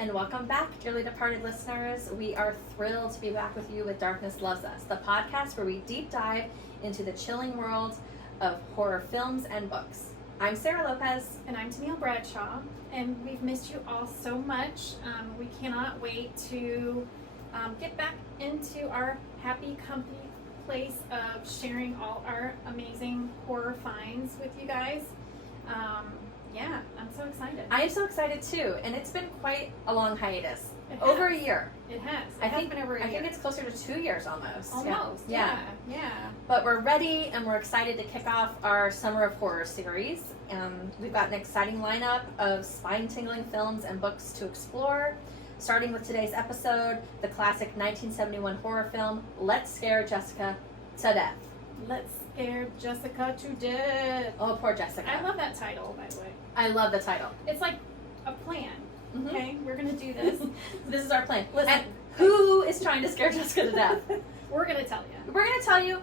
and welcome back, dearly departed listeners. We are thrilled to be back with you with Darkness Loves Us, the podcast where we deep dive into the chilling world of horror films and books. I'm Sara Lopez. And I'm Tennille Bradshaw, and we've missed you all so much. We cannot wait to get back into our happy, comfy place of sharing all our amazing horror finds with you guys. Yeah, I'm so excited. I am so excited too, and it's been quite a long hiatus. Over a year. It has. I think been over a year. I think it's closer to 2 years almost. Almost. Yeah. But we're ready, and we're excited to kick off our Summer of Horror series. We've got an exciting lineup of spine-tingling films and books to explore. Starting with today's episode, the classic 1971 horror film, Let's Scare Jessica to Death. Let's Scare Jessica to Death. Oh, poor Jessica. I love that title, by the way. I love the title. It's like a plan. Mm-hmm. Okay, we're going to do this. This is our plan. Listen, and who is trying to scare Jessica to death? We're going to tell you. We're going to tell you.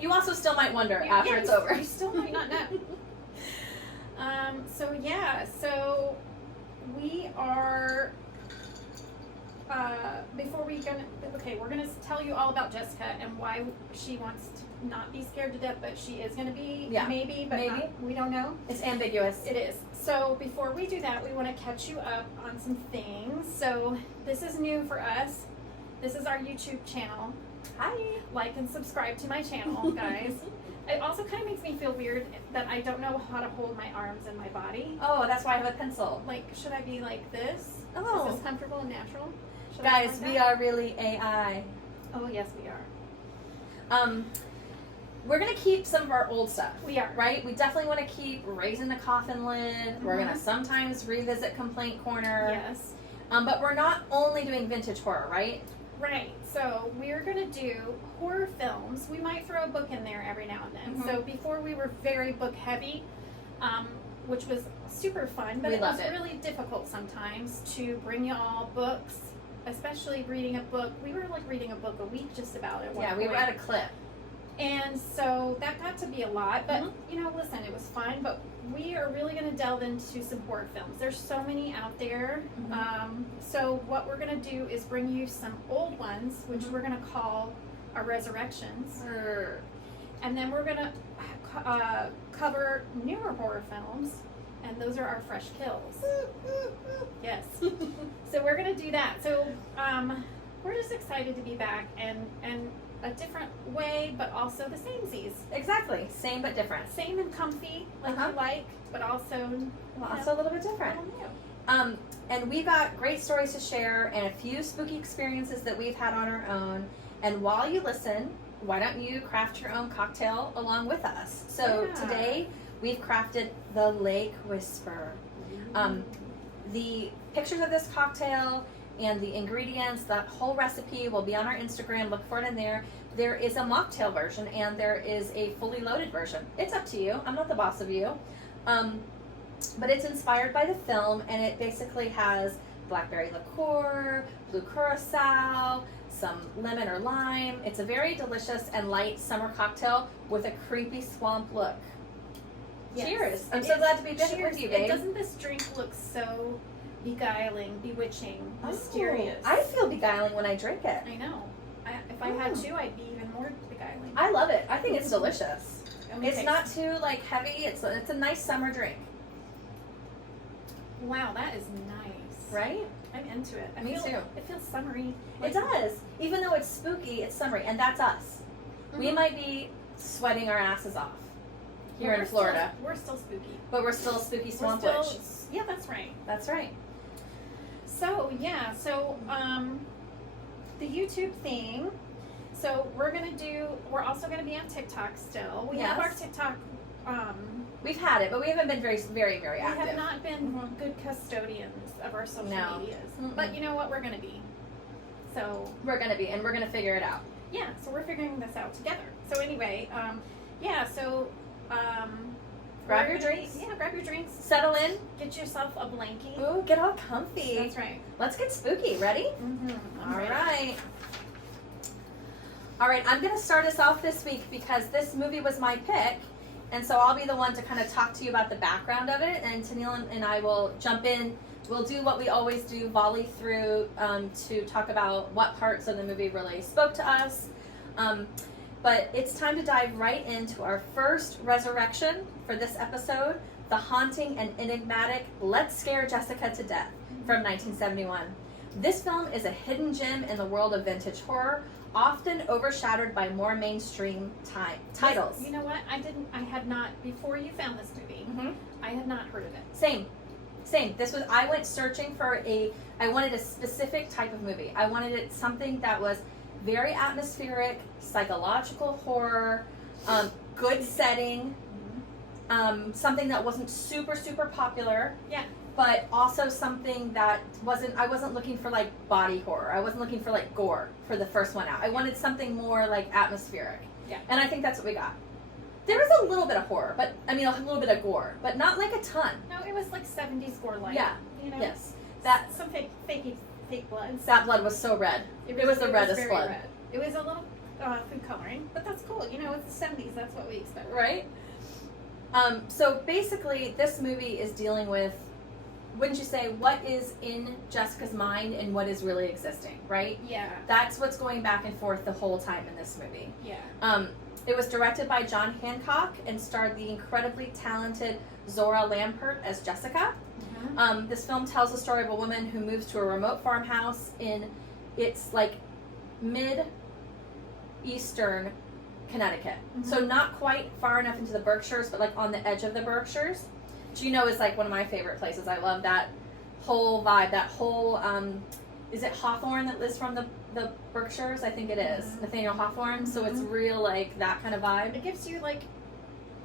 You also still might wonder after it's over. You still might not know. So we are, we're gonna tell you all about Jessica and why she wants to not be scared to death, but she is gonna be, maybe. Not, we don't know. It's ambiguous. It is. So before we do that, we want to catch you up on some things. So this is new for us. This is our YouTube channel. Hi. Like and subscribe to my channel, guys. It also kind of makes me feel weird that I don't know how to hold my arms and my body. Oh, that's why I have a pencil. Like, should I be like this? Oh. Is this comfortable and natural? Guys, we are really AI. Oh, yes, we are. We're going to keep some of our old stuff. We are. Right? We definitely want to keep Raising the Coffin Lid. Mm-hmm. We're going to sometimes revisit Complaint Corner. Yes. But we're not only doing vintage horror, right? Right. So we're going to do horror films. We might throw a book in there every now and then. Mm-hmm. So before we were very book heavy, which was super fun, but it was really difficult sometimes to bring you all books, especially reading a book. We were like reading a book a week just about at one point. Yeah, we read a clip. And so that got to be a lot, but listen, it was fun, but we are really going to delve into some horror films. There's so many out there. Mm-hmm. So what we're going to do is bring you some old ones, which we're going to call our resurrections. And then we're going to cover newer horror films, and those are our fresh kills. Yes. So we're going to do that. So we're just excited to be back and a different way, but also the samesies. Exactly. Same but different. Same and comfy, like you like, but also a little bit different. And we've got great stories to share and a few spooky experiences that we've had on our own. And while you listen, why don't you craft your own cocktail along with us? So today we've crafted the Lake Whisper. The pictures of this cocktail and the ingredients, that whole recipe will be on our Instagram. Look for it in there. There is a mocktail version and there is a fully loaded version. It's up to you. I'm not the boss of you. But it's inspired by the film, and it basically has blackberry liqueur, blue curacao, some lemon or lime. It's a very delicious and light summer cocktail with a creepy swamp look. Yes. Cheers. I'm so glad to be with you, babe. Doesn't this drink look so beguiling, bewitching, mysterious? I feel beguiling when I drink it. I know. If I had to, I'd be even more beguiling. I love it. I think it's delicious. It's not too heavy. It's a nice summer drink. Wow, that is nice. Right? I'm into it. Me too. It feels summery. It does. Even though it's spooky, it's summery, and that's us. Mm-hmm. We might be sweating our asses off here in Florida. We're still spooky. But we're still a spooky swamp witch. Yeah, that's right. That's right. So, the YouTube thing. So we're also going to be on TikTok still. We have our TikTok. We've had it, but we haven't been very, very, very active. We have not been good custodians of our social medias. Mm-hmm. But you know what? We're going to be. So we're going to be, and we're going to figure it out. Yeah, so we're figuring this out together. So anyway, grab your drinks. Yeah, grab your drinks. Settle in. Get yourself a blankie. Ooh, get all comfy. That's right. Let's get spooky. Ready? Mm-hmm. All right. All right, I'm going to start us off this week because this movie was my pick. And so I'll be the one to kind of talk to you about the background of it. And Tennille and I will jump in We'll do what we always do, volley through to talk about what parts of the movie really spoke to us. But it's time to dive right into our first resurrection for this episode, the haunting and enigmatic Let's Scare Jessica to Death from 1971. This film is a hidden gem in the world of vintage horror, often overshadowed by more mainstream titles. You know what? I had not, before you found this movie, I had not heard of it. Same. I went searching for I wanted a specific type of movie. I wanted it something that was very atmospheric, psychological horror, good setting, something that wasn't super, super popular. Yeah. But also something that I wasn't looking for like body horror. I wasn't looking for like gore for the first one out. I wanted something more like atmospheric. Yeah. And I think that's what we got. There was a little bit of horror, but a little bit of gore, but not like a ton. No, it was like 70s gore light. Yeah. You know? Yes. Some fake blood. That blood was so red. It was the reddest very blood. Red. It was a little food coloring, but that's cool. You know, it's the 70s. That's what we expect. Right? So basically, this movie is dealing with, wouldn't you say, what is in Jessica's mind and what is really existing, right? Yeah. That's what's going back and forth the whole time in this movie. Yeah. It was directed by John Hancock and starred the incredibly talented Sara Lopez as Jessica. This film tells the story of a woman who moves to a remote farmhouse in, it's like mid-eastern Connecticut. So not quite far enough into the Berkshires, but like on the edge of the Berkshires. Juneau is like one of my favorite places. I love that whole vibe, that whole, is it Hawthorne that lives from the Berkshires? I think it is. Nathaniel Hawthorne. So it's real like that kind of vibe. It gives you like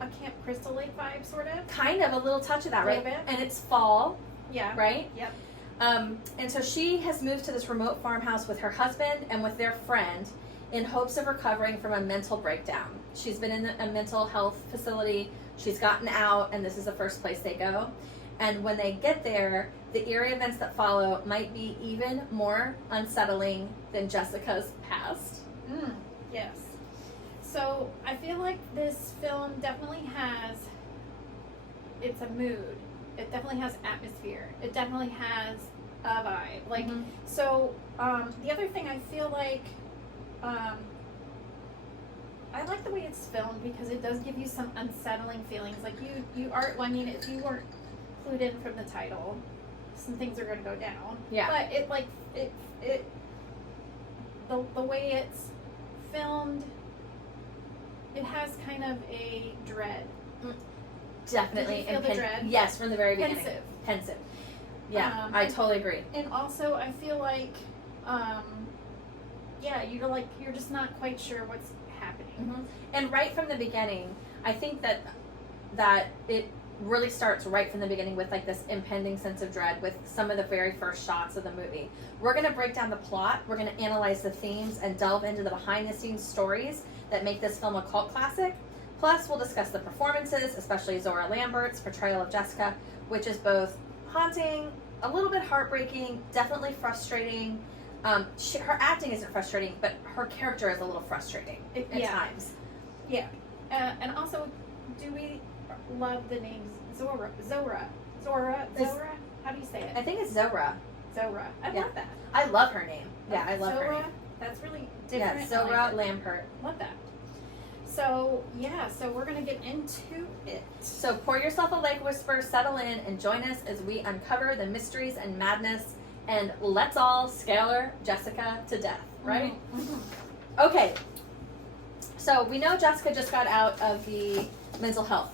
a Camp Crystal Lake vibe, sort of. Kind of, a little touch of that, right? Bit. And it's fall. Yeah. Right? Yep. And so she has moved to this remote farmhouse with her husband and with their friend in hopes of recovering from a mental breakdown. She's been in a mental health facility. She's gotten out, and this is the first place they go. And when they get there, the eerie events that follow might be even more unsettling than Jessica's past. Yes. So I feel like this film definitely has, it's a mood. It definitely has atmosphere. It definitely has a vibe. Like, so the other thing I feel like, I like the way it's filmed because it does give you some unsettling feelings. Like you are, well, I mean, if you weren't clued in from the title, some things are going to go down. Yeah. But the way it's filmed, it has kind of a dread. Definitely. Did you feel the dread? Yes, from the very beginning. Pensive. Yeah, I totally agree. And also, I feel like, you're just not quite sure what's happening. And right from the beginning, I think that it really starts right from the beginning with like this impending sense of dread with some of the very first shots of the movie. We're going to break down the plot, we're going to analyze the themes, and delve into the behind-the-scenes stories that make this film a cult classic. Plus, we'll discuss the performances, especially Sara Lambert's portrayal of Jessica, which is both haunting, a little bit heartbreaking, definitely frustrating. Her acting isn't frustrating, but her character is a little frustrating at times. Yeah. And also, do we love the name Zora? How do you say it? I think it's Zora. Zora. I love that. I love her name. Yeah, I love her name. That's really different. Yeah, Sara Lopez. Love that. So, so we're going to get into it. So pour yourself a leg whisper, settle in, and join us as we uncover the mysteries and madness, and let's all scare Jessica to death, right? Okay. So we know Jessica just got out of the mental health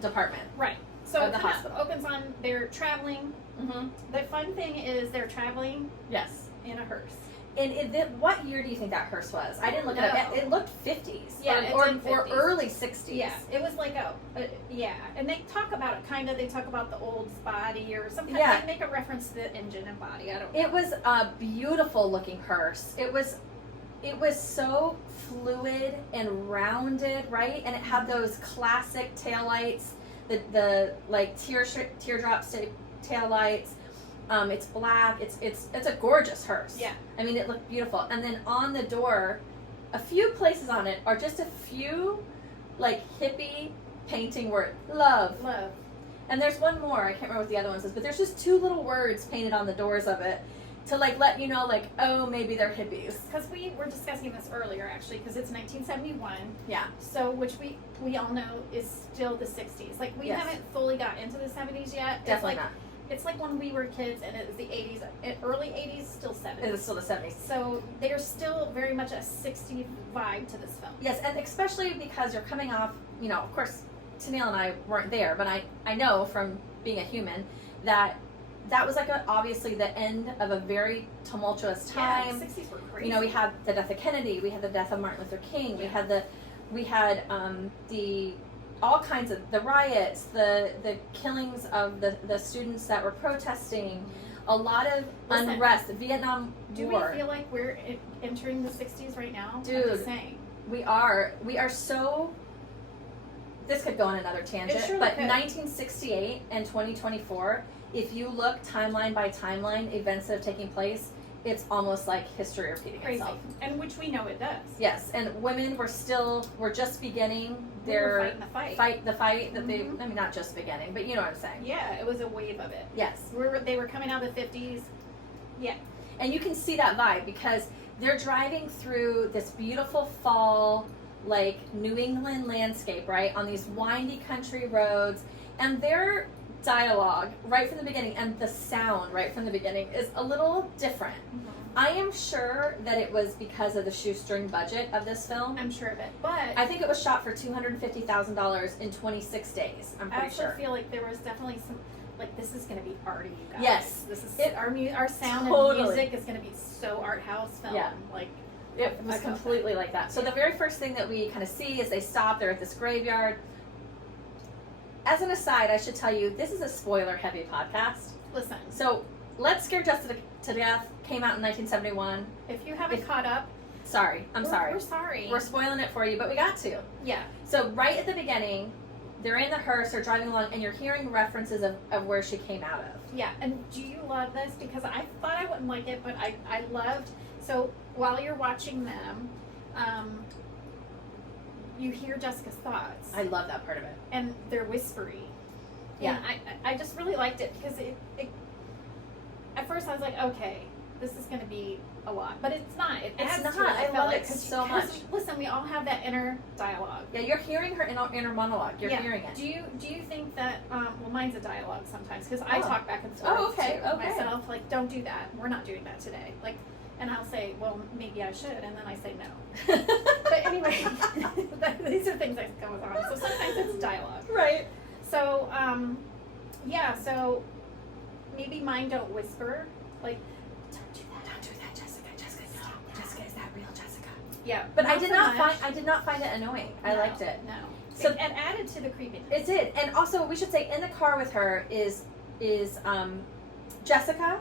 department. Right. So of the hospital. Opens on, they're traveling. The fun thing is they're traveling in a hearse. And what year do you think that hearse was? I didn't look it up. It looked 50s. Yeah, or early 60s. Yeah, it was like and they talk about it kind of. They talk about the old body or something. They make a reference to the engine and body. I don't know. It was a beautiful looking hearse. It was so fluid and rounded, right? And it had those classic taillights, the like teardrop taillights. It's black. It's a gorgeous hearse. Yeah. I mean, it looked beautiful. And then on the door, a few places on it are just a few like hippie painting word love. And there's one more, I can't remember what the other one says, but there's just 2 little words painted on the doors of it to like let you know, like, oh, maybe they're hippies. Because we were discussing this earlier, actually, because it's 1971. Yeah. So, which we all know is still the 60s. Like, we haven't fully got into the 70s yet. Definitely not. It's like when we were kids, and it was the 80s, early 80s, still 70s. It is still the 70s. So there's still very much a 60s vibe to this film. Yes, and especially because you're coming off, you know, of course, Tennille and I weren't there, but I know from being a human that was like obviously the end of a very tumultuous time. Yeah, the 60s were crazy. You know, we had the death of Kennedy, we had the death of Martin Luther King, we had the all kinds of the riots, the killings of the students that were protesting, a lot of unrest, the Vietnam War. Do we feel like we're entering the 60s right now? Dude, I'm just saying. We are so. This could go on another tangent, but could. 1968 and 2024, if you look timeline by timeline, events that have taken place, it's almost like history repeating itself. And which we know it does. Yes, and women were just beginning their fighting the fight that they, I mean, not just beginning, but you know what I'm saying. Yeah, it was a wave of it. Yes. They were coming out of the 50s. Yeah. And you can see that vibe because they're driving through this beautiful fall, like New England landscape, right, on these windy country roads, and their dialogue right from the beginning and the sound right from the beginning is a little different. I am sure that it was because of the shoestring budget of this film. I'm sure of it, but I think it was shot for $250,000 in 26 days. I'm pretty sure. I also feel like there was definitely some, like, this is going to be arty, you guys. Yes, this is our sound and music is going to be so art house film. Yeah. Like, it was completely like that. So the very first thing that we kind of see is they stop. They're at this graveyard. As an aside, I should tell you, this is a spoiler-heavy podcast. Listen. So, Let's Scare Jessica to Death came out in 1971. If you haven't caught up... Sorry. I'm sorry. We're sorry. We're spoiling it for you, but we got to. Yeah. So, right at the beginning, they're in the hearse, they're driving along, and you're hearing references of where she came out of. Yeah, and do you love this? Because I thought I wouldn't like it, but I loved... So, while you're watching them... you hear Jessica's thoughts. I love that part of it. And they're whispery. Yeah. And I just really liked it because it at first I was like, okay, this is going to be a lot. But it's not. It's not. I love it so much. Listen, we all have that inner dialogue. Yeah, you're hearing her inner monologue. You're hearing it. Do you think that, well, mine's a dialogue sometimes because I talk back and forth to myself. Like, don't do that. We're not doing that today. Like, and I'll say, well, maybe I should, and then I say no. But anyway, these are things that come on. So sometimes it's dialogue. Right. So, so maybe mine don't whisper. Like, don't do that, Jessica. Jessica, no. Jessica, is that real Jessica? Yeah. But I did not find it annoying. I liked it. No. So it added to the creepiness. It did. And also, we should say, in the car with her is Jessica,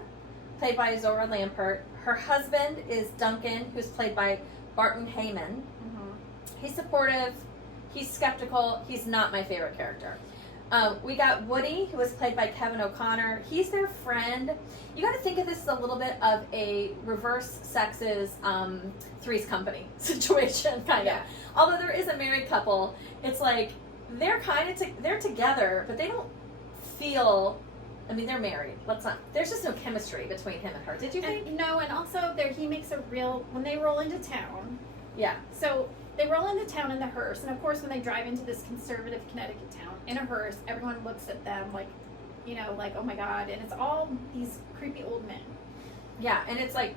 played by Zora Lampert. Her husband is Duncan, who's played by Barton Heyman. He's supportive. He's skeptical. He's not my favorite character. We got Woody, who was played by Kevin O'Connor. He's their friend. You got to think of this as a little bit of a reverse sexes Three's Company situation, kind of. Although there is a married couple, it's like they're kind of they're together, but they don't feel. I mean, they're married. There's just no chemistry between him and her. Did you think? No, and also he makes a real, when they roll into town. Yeah. So they roll into town in the hearse, and of course when they drive into this conservative Connecticut town in a hearse, everyone looks at them like, like, oh my God, and it's all these creepy old men. Yeah, and it's like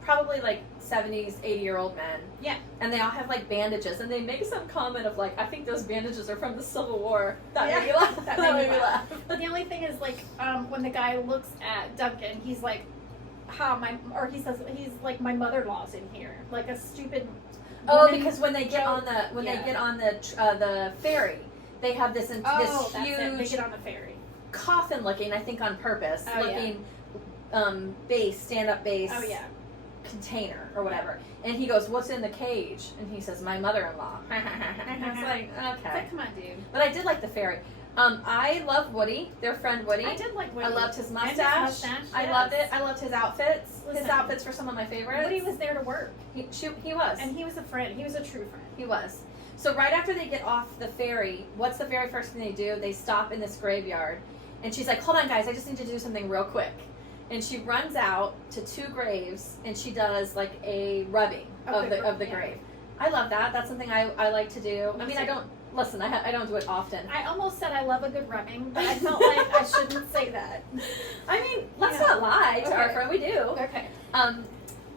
probably like 70s, 80-year-old men. Yeah. And they all have like bandages, and they make some comment of like, I think those bandages are from the Civil War. That made me laugh. That made me laugh. But the only thing is, like, when the guy looks at Duncan, he's like, he says, he's like, my mother-in-law's in here, like a stupid. Because when they get on the ferry, they have this huge they get on the ferry. Coffin looking, I think on purpose, stand-up base. Oh yeah. Container or whatever, and he goes, "What's in the cage?" And he says, "My mother-in-law." I was like, okay, come on, dude. But I did like the ferry. I love Woody, their friend Woody. I did like Woody. I loved his mustache. I loved it. I loved his outfits. His outfits were some of my favorites. Woody was there to work. He was, and he was a friend. He was a true friend. He was. So right after they get off the ferry, what's the very first thing they do? They stop in this graveyard. And she's like, hold on, guys, I just need to do something real quick. And she runs out to 2 graves, and she does like a rubbing of the grave. I love that. That's something I like to do. I mean, I don't do it often. I almost said I love a good rubbing, but I felt like I shouldn't say that. I mean, let's not lie to our friend. We do. Okay.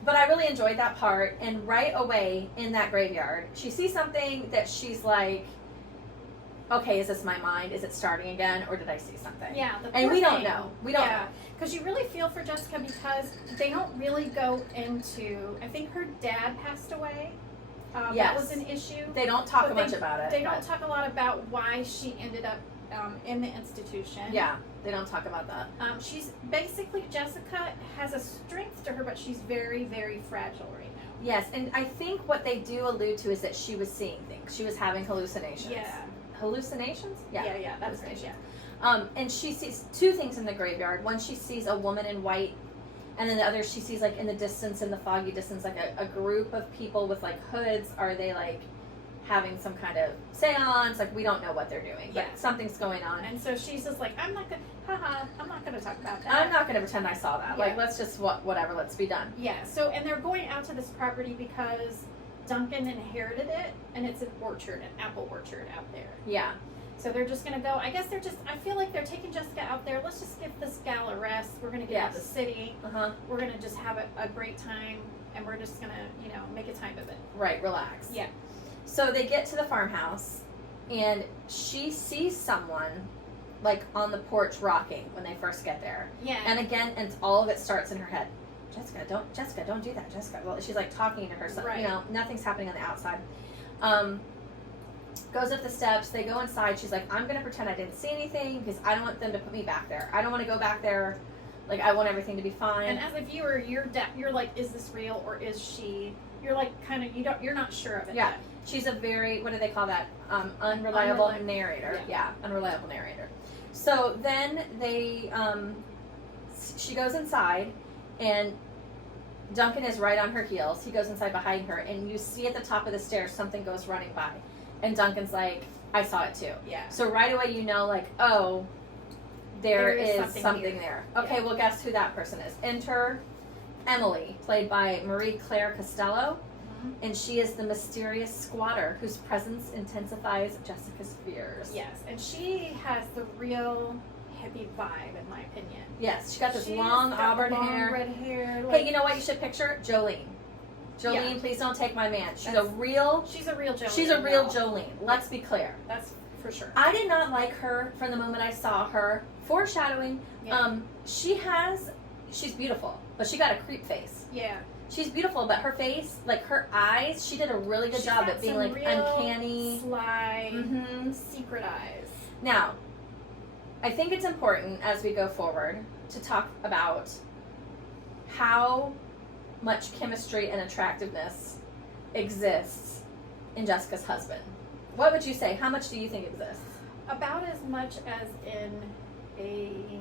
But I really enjoyed that part. And right away in that graveyard, she sees something that she's like, okay, is this my mind? Is it starting again, or did I see something? Yeah. And we don't know. We don't know. Because you really feel for Jessica because they don't really go into. I think her dad passed away. That was an issue. They don't talk much about it. They don't talk a lot about why she ended up in the institution. Yeah, they don't talk about that. She's basically, Jessica has a strength to her, but she's very, very fragile right now. Yes, and I think what they do allude to is that she was seeing things. She was having hallucinations. Yeah. Hallucinations? Yeah, that's right. Yeah. And she sees 2 things in the graveyard. One, she sees a woman in white, and then the other, she sees like in the distance, in the foggy distance, like a group of people with like hoods. Are they like having some kind of seance? Like, we don't know what they're doing, but something's going on. And so she's just like, I'm not gonna talk about that. I'm not gonna pretend I saw that. Yeah. Like, let's just whatever. Let's be done. Yeah. So, and they're going out to this property because Duncan inherited it, and it's an apple orchard out there. Yeah. So they're just going to go, I guess I feel like they're taking Jessica out there. Let's just give this gal a rest. We're going to get out of the city. We're going to just have a great time, and we're just going to, make a time of it. Right, relax. Yeah. So they get to the farmhouse, and she sees someone, like, on the porch rocking when they first get there. Yeah. And again, and all of it starts in her head. Jessica, don't do that, Jessica. Well, she's, like, talking to herself. Right. Nothing's happening on the outside. Goes up the steps. They go inside. She's like, I'm going to pretend I didn't see anything because I don't want them to put me back there. I don't want to go back there. Like, I want everything to be fine. And as a viewer, you're like, is this real or is she? You're like, kind of, you're not sure of it. Yeah. Yet. She's a very, what do they call that? Unreliable narrator. Yeah, unreliable narrator. So then she goes inside, and Duncan is right on her heels. He goes inside behind her, and you see at the top of the stairs something goes running by. And Duncan's like, I saw it too. Yeah. So right away you know, like, oh, there is something there. Okay, yeah. Well, guess who that person is? Enter Emily, played by Marie Claire Costello. Mm-hmm. And she is the mysterious squatter whose presence intensifies Jessica's fears. Yes, and she has the real hippie vibe, in my opinion. Yes, she got this long auburn hair. Red hair. Hey, you know what you should picture? Jolene. Jolene, please don't take my man. She's a real Jolene. She's a real Jolene. Let's be clear. That's for sure. I did not like her from the moment I saw her. Foreshadowing. Yeah. She's beautiful, but she got a creep face. Yeah. She's beautiful, but her face, like her eyes, she did a really good job at being like uncanny, sly, secret eyes. Now, I think it's important as we go forward to talk about how much chemistry and attractiveness exists in Jessica's husband. What would you say? How much do you think exists? About as much as in a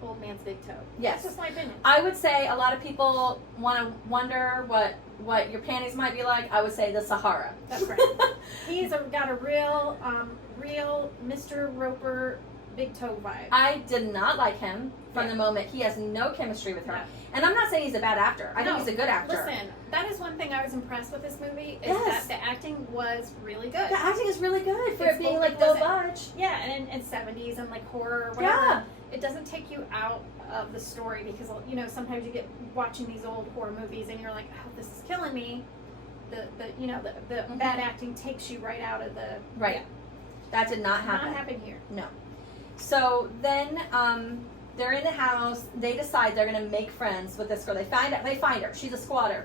old man's big toe. Yes. That's just my opinion. I would say a lot of people want to wonder what your panties might be like. I would say the Sahara. That's right. He's got a real Mr. Roper big toe vibe. I did not like him from the moment. He has no chemistry with her. Yeah. And I'm not saying he's a bad actor. I think he's a good actor. Listen, that is one thing I was impressed with this movie, is that the acting was really good. The acting is really good for it being like Go Budge. Yeah, and 70s and like horror or whatever. Yeah. It doesn't take you out of the story because, sometimes you get watching these old horror movies and you're like, oh, this is killing me. The bad acting takes you right out of the... Right. Yeah. That did not happen. Not happen here. No. So then they're in the house. They decide they're going to make friends with this girl. They find her. She's a squatter.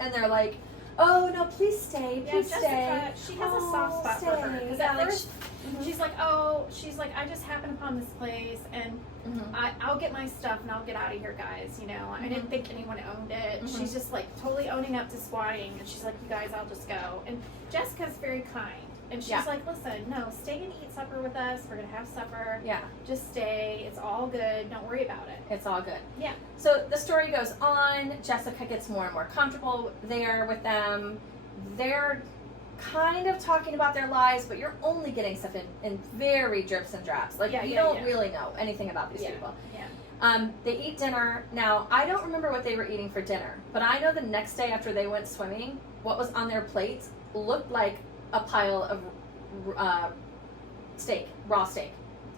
And they're like, oh, no, please stay. Please stay. She has a soft spot for her. Because at first, she's like, I just happened upon this place, and I'll get my stuff, and I'll get out of here, guys. I didn't think anyone owned it. Mm-hmm. She's just, like, totally owning up to squatting. And she's like, you guys, I'll just go. And Jessica's very kind. And she's like, listen, no, stay and eat supper with us. We're going to have supper. Yeah. Just stay. It's all good. Don't worry about it. It's all good. Yeah. So the story goes on. Jessica gets more and more comfortable there with them. They're kind of talking about their lives, but you're only getting stuff in very drips and drabs. Like, you don't really know anything about these people. Yeah. They eat dinner. Now, I don't remember what they were eating for dinner, but I know the next day after they went swimming, what was on their plates looked like a pile of steak, raw steak.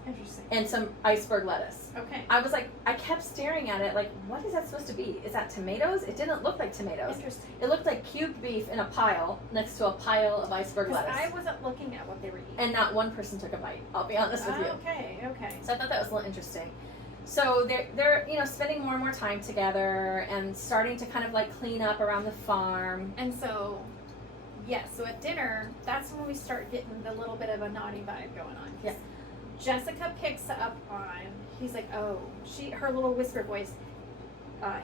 Interesting. And some iceberg lettuce. Okay. I was like, I kept staring at it like, what is that supposed to be? Is that tomatoes? It didn't look like tomatoes. Interesting. It looked like cubed beef in a pile next to a pile of iceberg lettuce. I wasn't looking at what they were eating. And not one person took a bite, I'll be honest with you. Okay, okay. So I thought that was a little interesting. So they're spending more and more time together and starting to kind of like clean up around the farm. And so, so at dinner, that's when we start getting the little bit of a naughty vibe going on. Yeah. Jessica picks up on, he's like, oh, her little whisper voice,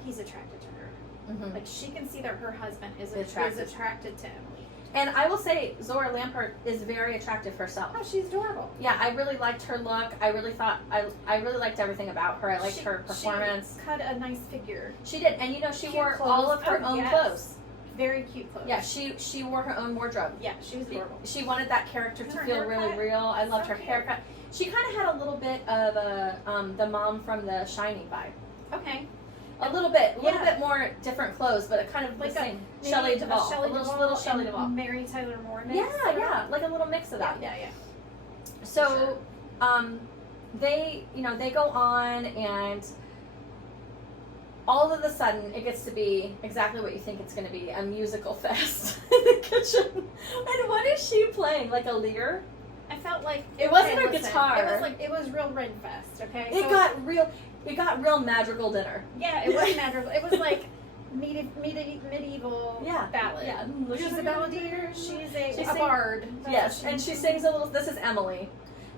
he's attracted to her. Mm-hmm. Like, she can see that her husband is Attracted. attracted to Emily. And I will say, Zora Lampert is very attractive herself. Oh, she's adorable. Yeah, I really liked her look. I really thought, I really liked everything about her. I liked her performance. She cut a nice figure. She did. And she Cute wore clothes. all of her own clothes. Very cute clothes. Yeah, she wore her own wardrobe. Yeah, she was adorable. She wanted that character to Her feel really haircut. real. I loved her cute. haircut. She kind of had a little bit of the mom from The Shining vibe. Okay. A little bit more different clothes, but it kind of Like the same. Shelley Duvall, Shelley a little Duvall Shelley and Duvall. Mary Tyler Moore mix. Yeah, like a little mix of that. Yeah. So, they go on, and all of a sudden it gets to be exactly what you think it's going to be, a musical fest in the kitchen. And what is she playing? Like a lyre? I felt like It wasn't a guitar. It was real Ren Fest. Okay. It got real madrigal dinner. Yeah, it was madrigal. It was like medieval ballad. Yeah. She's a balladeer. She's a sings- bard. Yes, and she sings a little. This is Emily.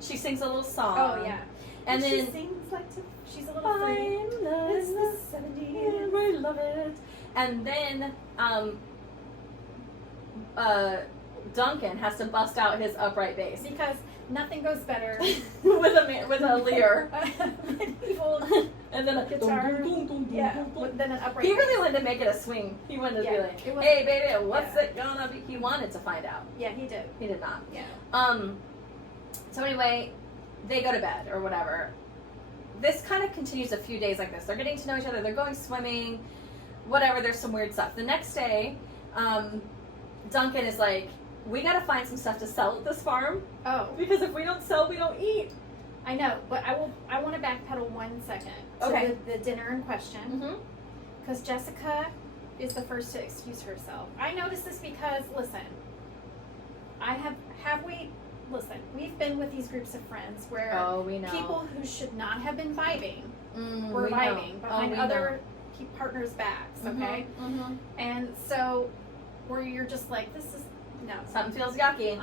She sings a little song. Oh yeah. And she then sings like she's a little free. It's the 70s. I love it. And then Duncan has to bust out his upright bass Because nothing goes better with a lyre. medieval And then a guitar. dum, dum, dum, Yeah. dum, dum. Then an upright. He bass. really wanted to make it a swing. He wanted to be like, hey baby, what's it gonna be? He wanted to find out. Yeah, he did. He did not. Yeah. So anyway, they go to bed or whatever. This kind of continues a few days like this. They're getting to know each other. They're going swimming, whatever. There's some weird stuff. The next day, Duncan is like, we got to find some stuff to sell at this farm. Oh. Because if we don't sell, we don't eat. I know, but I want to backpedal 1 second to Okay. the dinner in question. Mm-hmm. Because Jessica is the first to excuse herself. I noticed this because, listen, we've been with these groups of friends where we know. people who should not have been vibing were we know. vibing behind we other partners' backs, okay? Mm-hmm. And so, where you're just like, this is, no. Something feels yucky.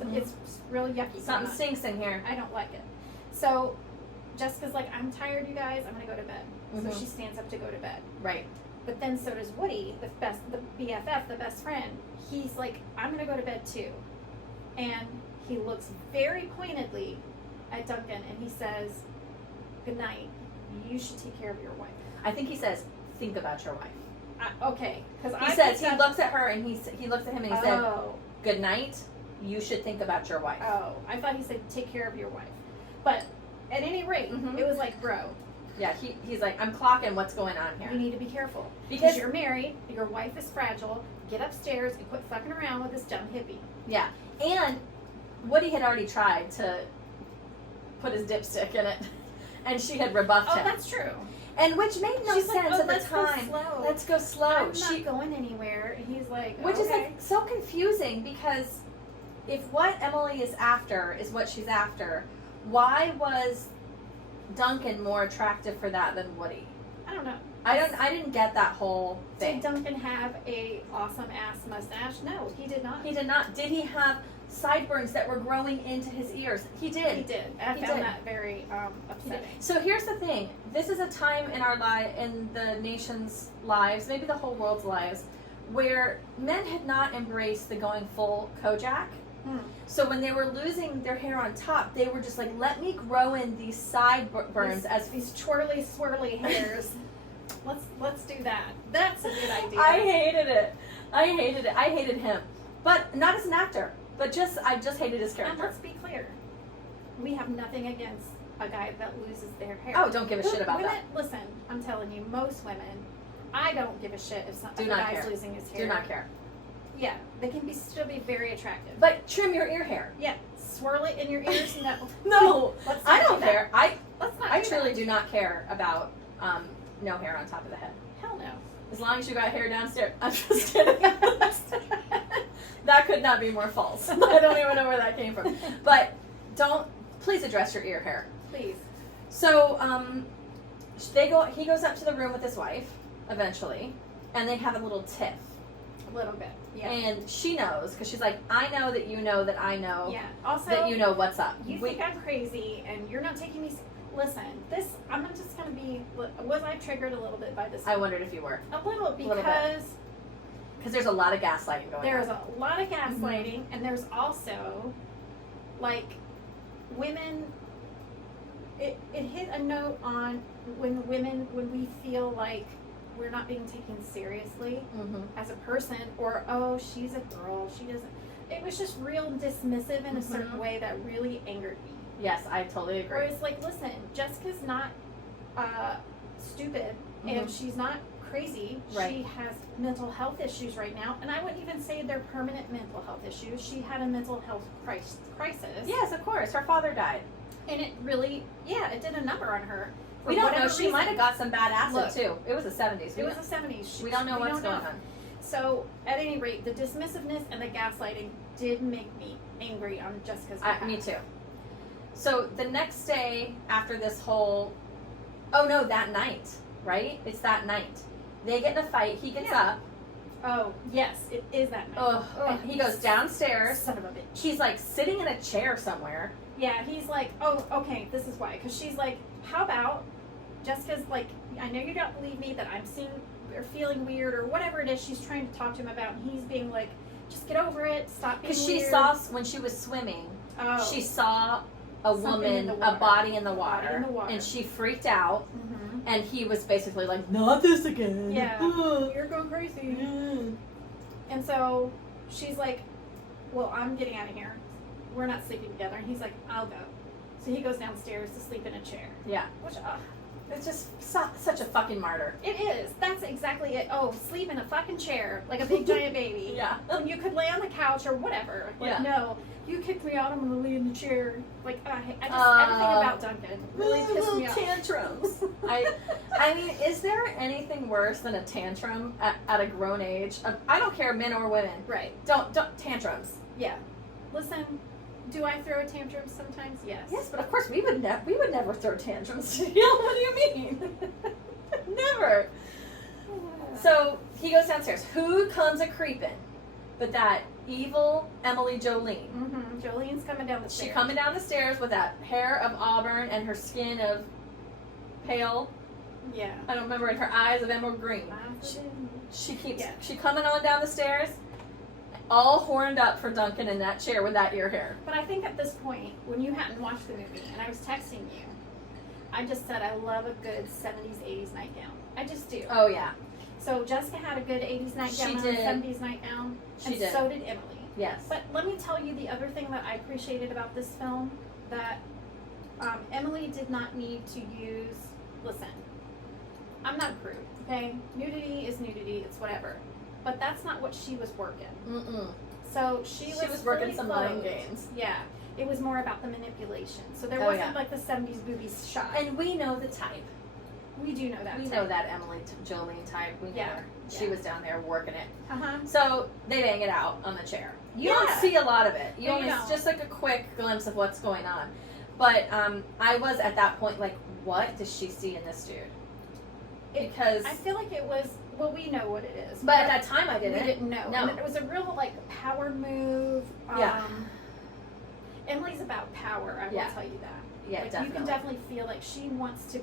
So it's real yucky. Something stinks in here. I don't like it. So, Jessica's like, I'm tired, you guys. I'm going to go to bed. Mhm. So she stands up to go to bed. Right. But then so does Woody, the BFF, the best friend. He's like, I'm going to go to bed too. And he looks very pointedly at Duncan and he says, good night. You should take care of your wife. I think he says, think about your wife. Okay. Because He looks at her and he looks at him and he said, oh, good night. You should think about your wife. oh, I thought he said, take care of your wife. But at any rate, Mhm. it was like, bro, Yeah, he's like, I'm clocking what's going on here. you need to be careful. Because- Because you're married, your wife is fragile, get upstairs and quit fucking around with this dumb hippie. Yeah. And Woody had already tried to put his dipstick in it. And she had rebuffed Oh, him. that's true. And which made no She's sense like, oh, at the let's go time. slow. Let's go slow. I'm not going anywhere. And he's like, Which is okay. like so confusing because if what Emily is after is what she's after, why was Duncan more attractive for that than Woody? I don't know. I didn't get that whole thing. Did Duncan have a awesome ass mustache? No, he did not. He did not. Did he have sideburns that were growing into his ears? He did. He did. And I He found did. that very upsetting. So here's the thing. This is a time in in the nation's lives, maybe the whole world's lives, where men had not embraced the going full Kojak. So when they were losing their hair on top, they were just like, let me grow in these sideburns as These twirly, swirly hairs. Let's do that. That's a good idea. I hated it. I hated him. But not as an actor. But I just hated his And character. let's be clear, we have nothing against a guy that loses their hair. Oh, don't give a shit about women, that. Listen, I'm telling you, most women, I don't give a shit if Do a not guy's care. losing his hair. Do not care. Yeah, they can still be very attractive. But trim your ear hair. Yeah, swirl it in your ears. No, No, Let's I not don't do that. care. let's not. I do truly that. do not care about no hair on top of the head. Hell no. As long as you got hair downstairs. I'm just kidding. That could not be more false. I don't even know where that came from. But please address your ear hair. Please. So he goes up to the room with his wife eventually, and they have a little tiff. A little bit. Yeah. And she knows, because she's like, I know that you know that I know Yeah. Also, that you know what's up. you think I'm crazy, and you're not taking me. Listen, I'm not just gonna be. Was I triggered a little bit by this? I wondered if you were. A little little bit. because There's a lot of gaslighting going there's on. a lot of gaslighting, and there's also, like, women. It hit a note on when we feel like we're not being taken seriously Mm-hmm. as a person, or oh, she's a girl, she doesn't. It was just real dismissive in a certain Mhm. way that really angered me. Yes, I totally agree. Whereas, like, listen, Jessica's not stupid, and she's not crazy. Right. She has mental health issues right now, and I wouldn't even say they're permanent mental health issues. She had a mental health crisis. Yes, of course. Her father died. And it really, it did a number on her. For We don't know. whatever She reason. might have got some bad acid Look, too. It was the 70s. It was the 70s. We don't know what's going know. on. So, at any rate, the dismissiveness and the gaslighting did make me angry on Jessica's behalf. Me too. So the next day after this whole, oh no, that night, right? It's that night. They get in a fight. He gets up. Oh, yes, it is that night. Ugh. And he goes downstairs. Son of a bitch. He's like sitting in a chair somewhere. Yeah, he's like, oh, okay, this is why. Because she's like, how about Jessica's like, I know you don't believe me that I'm seeing or feeling weird or whatever it is she's trying to talk to him about. And he's being like, just get over it, stop being Because weird. she saw, when she was swimming, Oh. she saw a Something woman, in the a water. body in the water. Body in the water. And she freaked out. Mhm. And he was basically like, not this again. Yeah. You're going crazy. And so she's like, well, I'm getting out of here. We're not sleeping together. And he's like, I'll go. So he goes downstairs to sleep in a chair. Yeah. Which, It's just such a fucking martyr. it is. That's exactly it. Oh, sleep in a fucking chair like a big giant baby. Yeah. When you could lay on the couch or whatever. Like, Yeah. no, you kicked me out. I'm going to lay in the chair. Like, everything about Duncan really pissed me off. Tantrums. I mean, is there anything worse than a tantrum at a grown age? I don't care, men or women. Right. Don't tantrums. Yeah. Listen, do I throw a tantrum sometimes? Yes. Yes, but of course we would never throw tantrums. What do you mean? Never. So he goes downstairs. Who comes a creeping? But that evil Emily Jolene. Mm-hmm. Jolene's coming down the stairs. She coming down the stairs with that hair of auburn and her skin of pale. Yeah. I don't remember, and her eyes of emerald green. She coming on down the stairs, all horned up for Duncan in that chair with that ear hair. But I think at this point, when you hadn't watched the movie, and I was texting you, I just said I love a good 70s, 80s nightgown. I just do. Oh yeah, So Jessica had a good 80s nightgown and a did. 70s nightgown, She and did. so did Emily. yes. But let me tell you the other thing that I appreciated about this film, that Emily did not need to use, listen, I'm not a prude, okay? Nudity is nudity, it's whatever. But that's not what she was working. Mm-mm. So she was working fully some clothed. mind games. Yeah. It was more about the manipulation. So there Oh, wasn't yeah. like the 70s boobies shot. And we know the type. we do know that. We know that Emily Jolene type. We know Yeah. her. She Yeah. was down there working it. Uh-huh. So they bang it out on the chair. You don't Yeah. see a lot of it. You No, only you don't. just like a quick glimpse of what's going on. But I was at that point like, what does she see in this dude? Because I feel like it was, well, we know what it is. but at that time I we didn't. didn't know. No. And it was a real like power move. Yeah. Emily's about power, I will Yeah. tell you that. Yeah, like, definitely. You can definitely feel like she wants to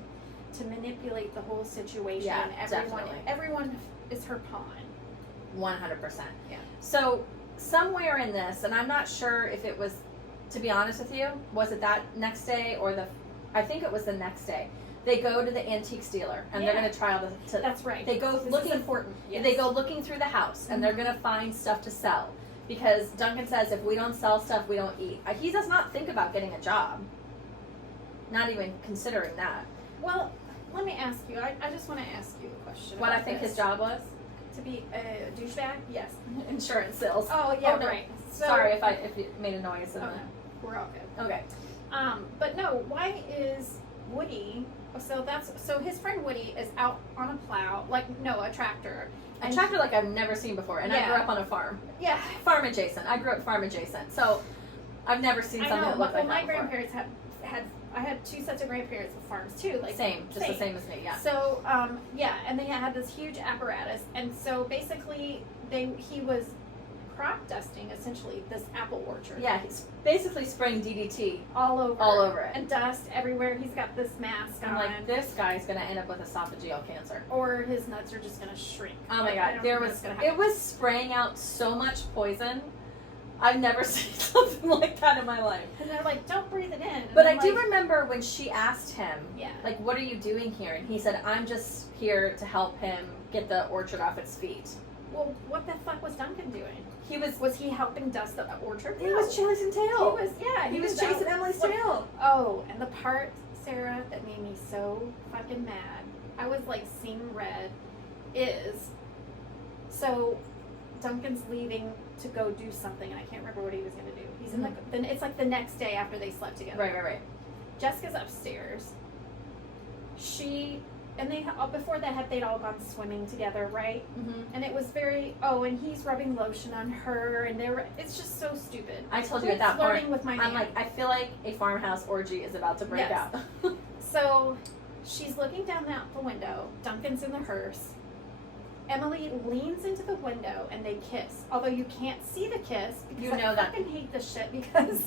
manipulate the whole situation. Yeah, everyone definitely. everyone is her pawn. 100%. Yeah. So somewhere in this, and I'm not sure if it was, to be honest with you, was it that next day or I think it was the next day. They go to the antiques dealer and they're Yeah. going to try all That's right. They go This looking is important. Yes. They go looking through the house and they're Mhm. going to find stuff to sell. because Duncan says if we don't sell stuff, we don't eat. He does not think about getting a job. Not even considering that. Well, let me ask you. I just want to ask you a question. What I think his job was? To be a douchebag? Yes. Insurance sales. Oh, yeah, no. right. So, sorry if you made a noise. No. We're all good. Okay. But no, why is Woody... So his friend Woody is out on a plow, a tractor. A tractor like I've never seen before, and I grew up on a farm. Yeah. Farm adjacent. I grew up farm adjacent, so I've never seen something that looked like that my before. grandparents I had 2 sets of grandparents with farms too. The same as me, yeah. So, and they had this huge apparatus, and so basically he was crop dusting essentially this apple orchard. Yeah, he's basically spraying DDT all over it. And dust everywhere. He's got this mask on. I'm like, this guy's gonna end up with esophageal cancer. Or his nuts are just gonna shrink. Oh my god, it was spraying out so much poison. I've never seen something like that in my life. And they're like, don't breathe it in. But I do remember when she asked him, yeah, like, what are you doing here? And he said, I'm just here to help him get the orchard off its feet. Well, what the fuck was Duncan doing? Was he helping dust the orchard? He was chasing tail. He was chasing Emily's tail. Oh, and the part, Sarah, that made me so fucking mad, I was like seeing red, is, so Duncan's leaving to go do something, and I can't remember what he was going to do. He's in then it's like the next day after they slept together. Right. Jessica's upstairs. And before that they'd all gone swimming together, right? Mm-hmm. And it was and he's rubbing lotion on her, and it's just so stupid. I told you at that point, with my I'm like, I feel like a farmhouse orgy is about to break out. So she's looking down out the window. Duncan's in the hearse. Emily leans into the window and they kiss. Although you can't see the kiss because I fucking hate this shit because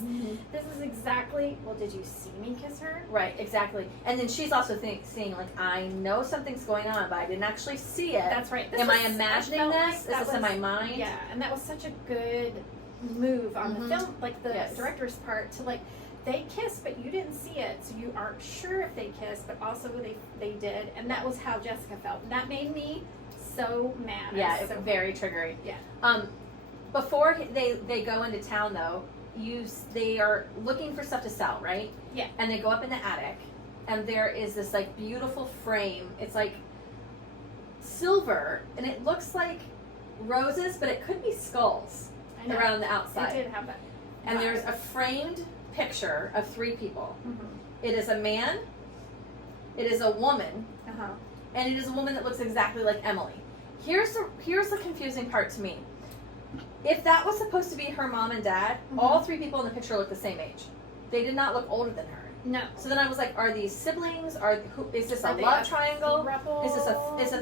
this is exactly, well, did you see me kiss her? Right, exactly. And then she's also seeing like, I know something's going on, but I didn't actually see it. That's right. Am I imagining this? Is this in my mind? Yeah, and that was such a good move on the film, like the director's part to like, they kissed, but you didn't see it, so you aren't sure if they kissed, but also they did, and that was how Jessica felt. And that made me so mad. Yeah, it's very triggering. Yeah. Before they go into town though, they are looking for stuff to sell, right? Yeah. And they go up in the attic, and there is this like beautiful frame. It's like silver, and it looks like roses, but it could be skulls around the outside. It did have that. And there's a framed picture of 3 people. Mm-hmm. It is a man, it is a woman, and it is a woman that looks exactly like Emily. Here's the confusing part to me. If that was supposed to be her mom and dad, all 3 people in the picture look the same age. They did not look older than her. No. So then I was like, are these siblings? Is this a love triangle? Is this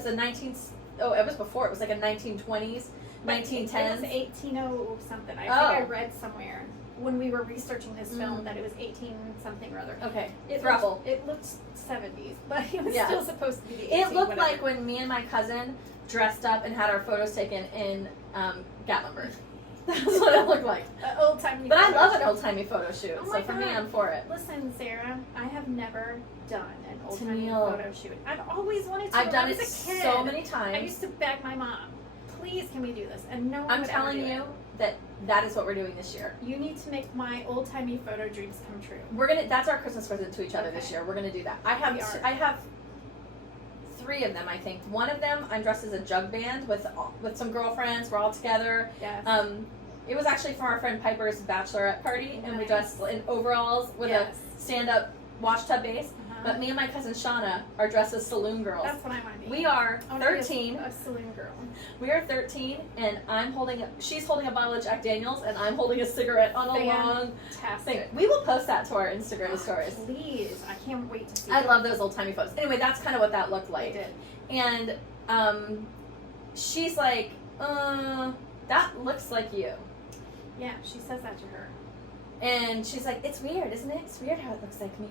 a 19th? Oh, it was before. It was like a 1920s, 1910s. It was 18 something. I think I read somewhere when we were researching this film that it was 18 something or other. Okay. It looked 70s, but it was still supposed to be the 80s. It looked like when me and my cousin dressed up and had our photos taken in Gatlinburg. That's what it looked like. Old-timey. But I love an old-timey photo shoot, so for me, I'm for it. Listen, Sarah, I have never done an old-timey photo shoot. I've always wanted to. I've done it so many times. I used to beg my mom, please can we do this? And no one I'm would telling ever do you it. that is what we're doing this year. You need to make my old-timey photo dreams come true. That's our Christmas present to each other this year. We're gonna do that. I have 3 of them, I think. One of them, I'm dressed as a jug band with some girlfriends. We're all together. Yes. It was actually for our friend Piper's bachelorette party, and we dressed in overalls with a stand-up washtub base. But me and my cousin Shauna are dressed as saloon girls. That's what I want to be. We are 13. A saloon girl. We are 13, and she's holding a bottle of Jack Daniels, and I'm holding a cigarette on a long thing. We will post that to our Instagram stories. Please, I can't wait to see. I love those old timey photos. Anyway, that's kind of what that looked like. It did. And she's like, that looks like you. Yeah, she says that to her. And she's like, it's weird, isn't it? It's weird how it looks like me.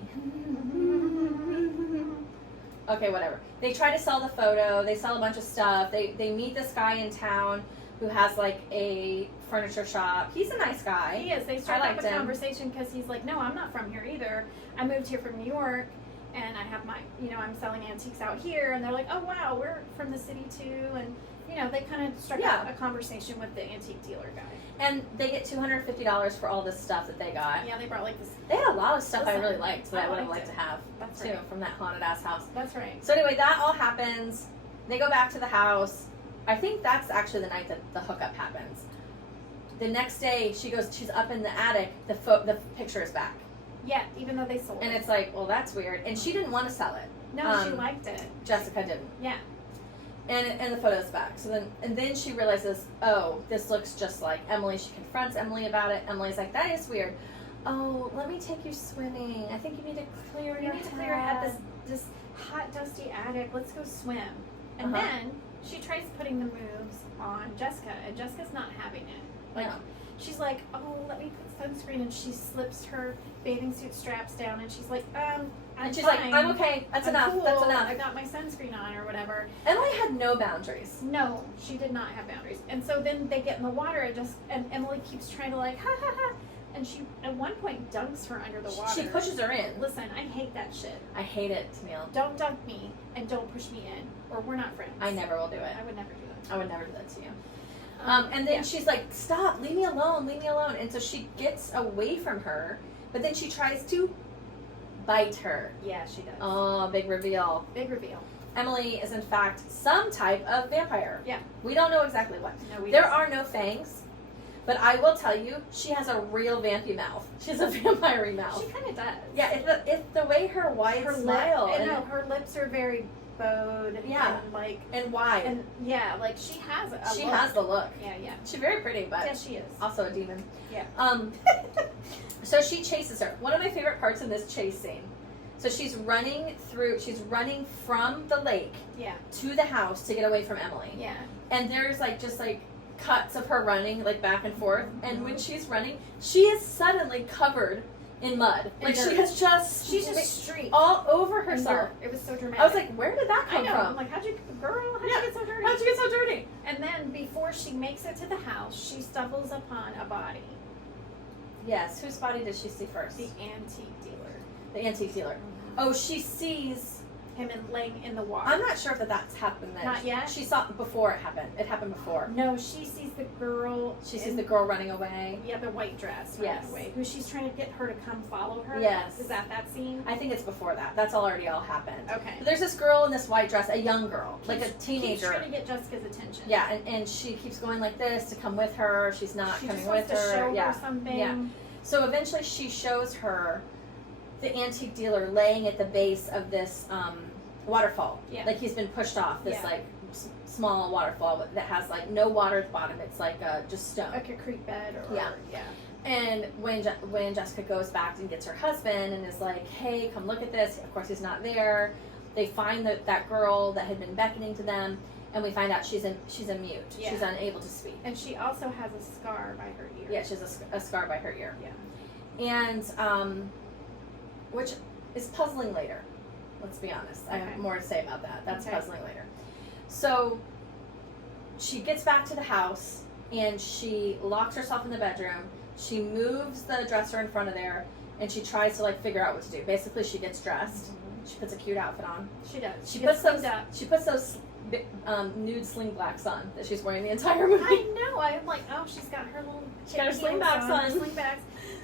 Okay, whatever. They try to sell the photo. They sell a bunch of stuff. They meet this guy in town who has like a furniture shop. He's a nice guy. He is. They start up a conversation because he's like, no, I'm not from here either. I moved here from New York. and I have my, I'm selling antiques out here, and they're like, oh wow, we're from the city too, and they kind of struck out a conversation with the antique dealer guy. And they get $250 for all this stuff that they got. Yeah, they brought like this. They had a lot of stuff I really liked that I would have liked it. to have That's too, right. from that haunted ass house. That's right. So anyway, that all happens. They go back to the house. I think that's actually the night that the hookup happens. The next day, she's up in the attic. The picture is back. Yeah, even though they sold it. And it's like, well, that's weird. And she didn't want to sell it. No, she liked it. Jessica didn't. Yeah. And the photo's back. So then she realizes, oh, this looks just like Emily. She confronts Emily about it. Emily's like, that is weird. Oh, let me take you swimming. I think you need to clear your head. This hot, dusty attic. Let's go swim. And then she tries putting the moves on Jessica, and Jessica's not having it. Like, she's like, oh, let me put sunscreen, and she slips her bathing suit straps down, and she's like, and she's fine. like, I'm okay. That's enough. Cool. That's enough. I got my sunscreen on, or whatever. Emily had no boundaries. No, she did not have boundaries. And so then they get in the water, and Emily keeps trying to like, ha ha ha. And she, at one point, dunks her under the water. She pushes her in. Listen, I hate that shit. I hate it, Tennille. Don't dunk me, and don't push me in, or we're not friends. I never will do it. I would never do that. I would never do that to you. And then she's like, stop, leave me alone, leave me alone. And so she gets away from her, but then she tries to bite her. Yeah, she does. Oh, big reveal. Big reveal. Emily is in fact some type of vampire. Yeah. We don't know exactly what. No, There are no fangs, but I will tell you, she has a real vampy mouth. She has a vampire mouth. She kind of does. Yeah, it's the way her wide smile. Her lips are very bowed. Yeah. And wide. And yeah, like she has a She look. has the look. Yeah. She's very pretty, but Yeah, she is. also a demon. Yeah. So she chases her. One of my favorite parts in this chase scene. So she's running from the lake to the house to get away from Emily. Yeah. And there's just cuts of her running back and forth. And when she's running, she is suddenly covered in mud. She's just streaked all over herself. It was so dramatic. I was like, where did that come from? I'm like, how'd you get so dirty? How'd you get so dirty? And then before she makes it to the house, she stumbles upon a body. Yes. Whose body does she see first? The antique dealer. The antique dealer. Mm-hmm. Oh, she sees him laying in the water. I'm not sure if that's happened then. Not yet? She saw it before it happened. It happened before. No, she sees the girl. She sees the girl running away. Yeah, the white dress running away. Who she's trying to get her to come follow her. Yes. Is that scene? I think it's before that. That's already all happened. Okay. But there's this girl in this white dress, a young girl, a teenager. Keeps trying to get Jessica's attention. Yeah, and she keeps going like this to come with her. She's not coming with her. She just wants to show her something. Yeah. So eventually she shows her the antique dealer laying at the base of this waterfall. Yeah. He's been pushed off this small waterfall that has no water at the bottom. It's just stone. Like a creek bed or yeah. And when Jessica goes back and gets her husband and is like, hey, come look at this. Of course he's not there. They find that girl that had been beckoning to them, and we find out she's a mute. Yeah. She's unable to speak. And she also has a scar by her ear. Yeah, she has a scar by her ear. Yeah. And which is puzzling later. Let's be honest. Okay. I have more to say about that. That's puzzling later. So she gets back to the house and she locks herself in the bedroom. She moves the dresser in front of there and she tries to figure out what to do. Basically, she gets dressed. Mm-hmm. She puts a cute outfit on. She does. She puts those nude sling blacks on that she's wearing the entire movie. I know. I'm like, oh, she's got her little. She got her slingbacks on. Slingbacks.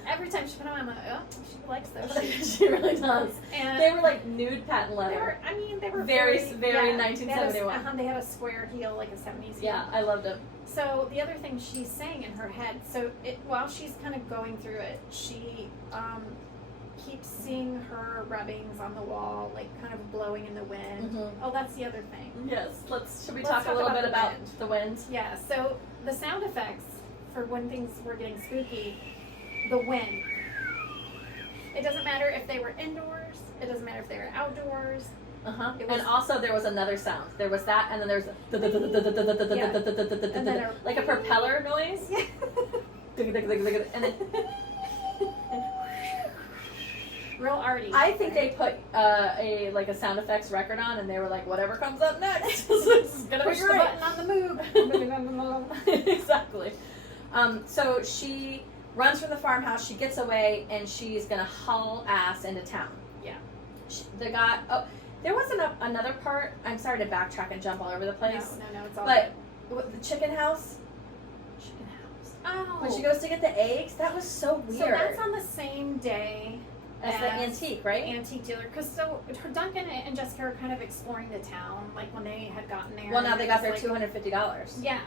Every time she put them on, I'm like, oh, she likes those. She really does. And they were nude patent leather. They were very 1971. They had a square heel, like a 70s heel. Yeah, I loved them. So the other thing she's saying in her head, while she's kind of going through it, she keeps seeing her rubbings on the wall, kind of blowing in the wind. Mm-hmm. Oh, that's the other thing. Yes. Should we talk a little bit about the wind? Yeah. So the sound effects for when things were getting spooky, the wind. It doesn't matter if they were indoors. It doesn't matter if they were outdoors. Uh-huh. And also there was another sound. There was that, and then there's like a propeller noise. Yeah. And then real arty. I think they put a sound effects record on, and they were like, whatever comes up next, this is gonna push be great. The button on the move. Exactly. So she runs from the farmhouse. She gets away, and she's gonna haul ass into town. Yeah. the guy. Oh, there wasn't another part. I'm sorry to backtrack and jump all over the place. No, it's all But good. the chicken house. Oh. When she goes to get the eggs, that was so weird. So that's on the same day as the antique, right? Antique dealer. Because Duncan and Jessica are kind of exploring the town, like when they had gotten there. Well, now they got their $250. Yeah.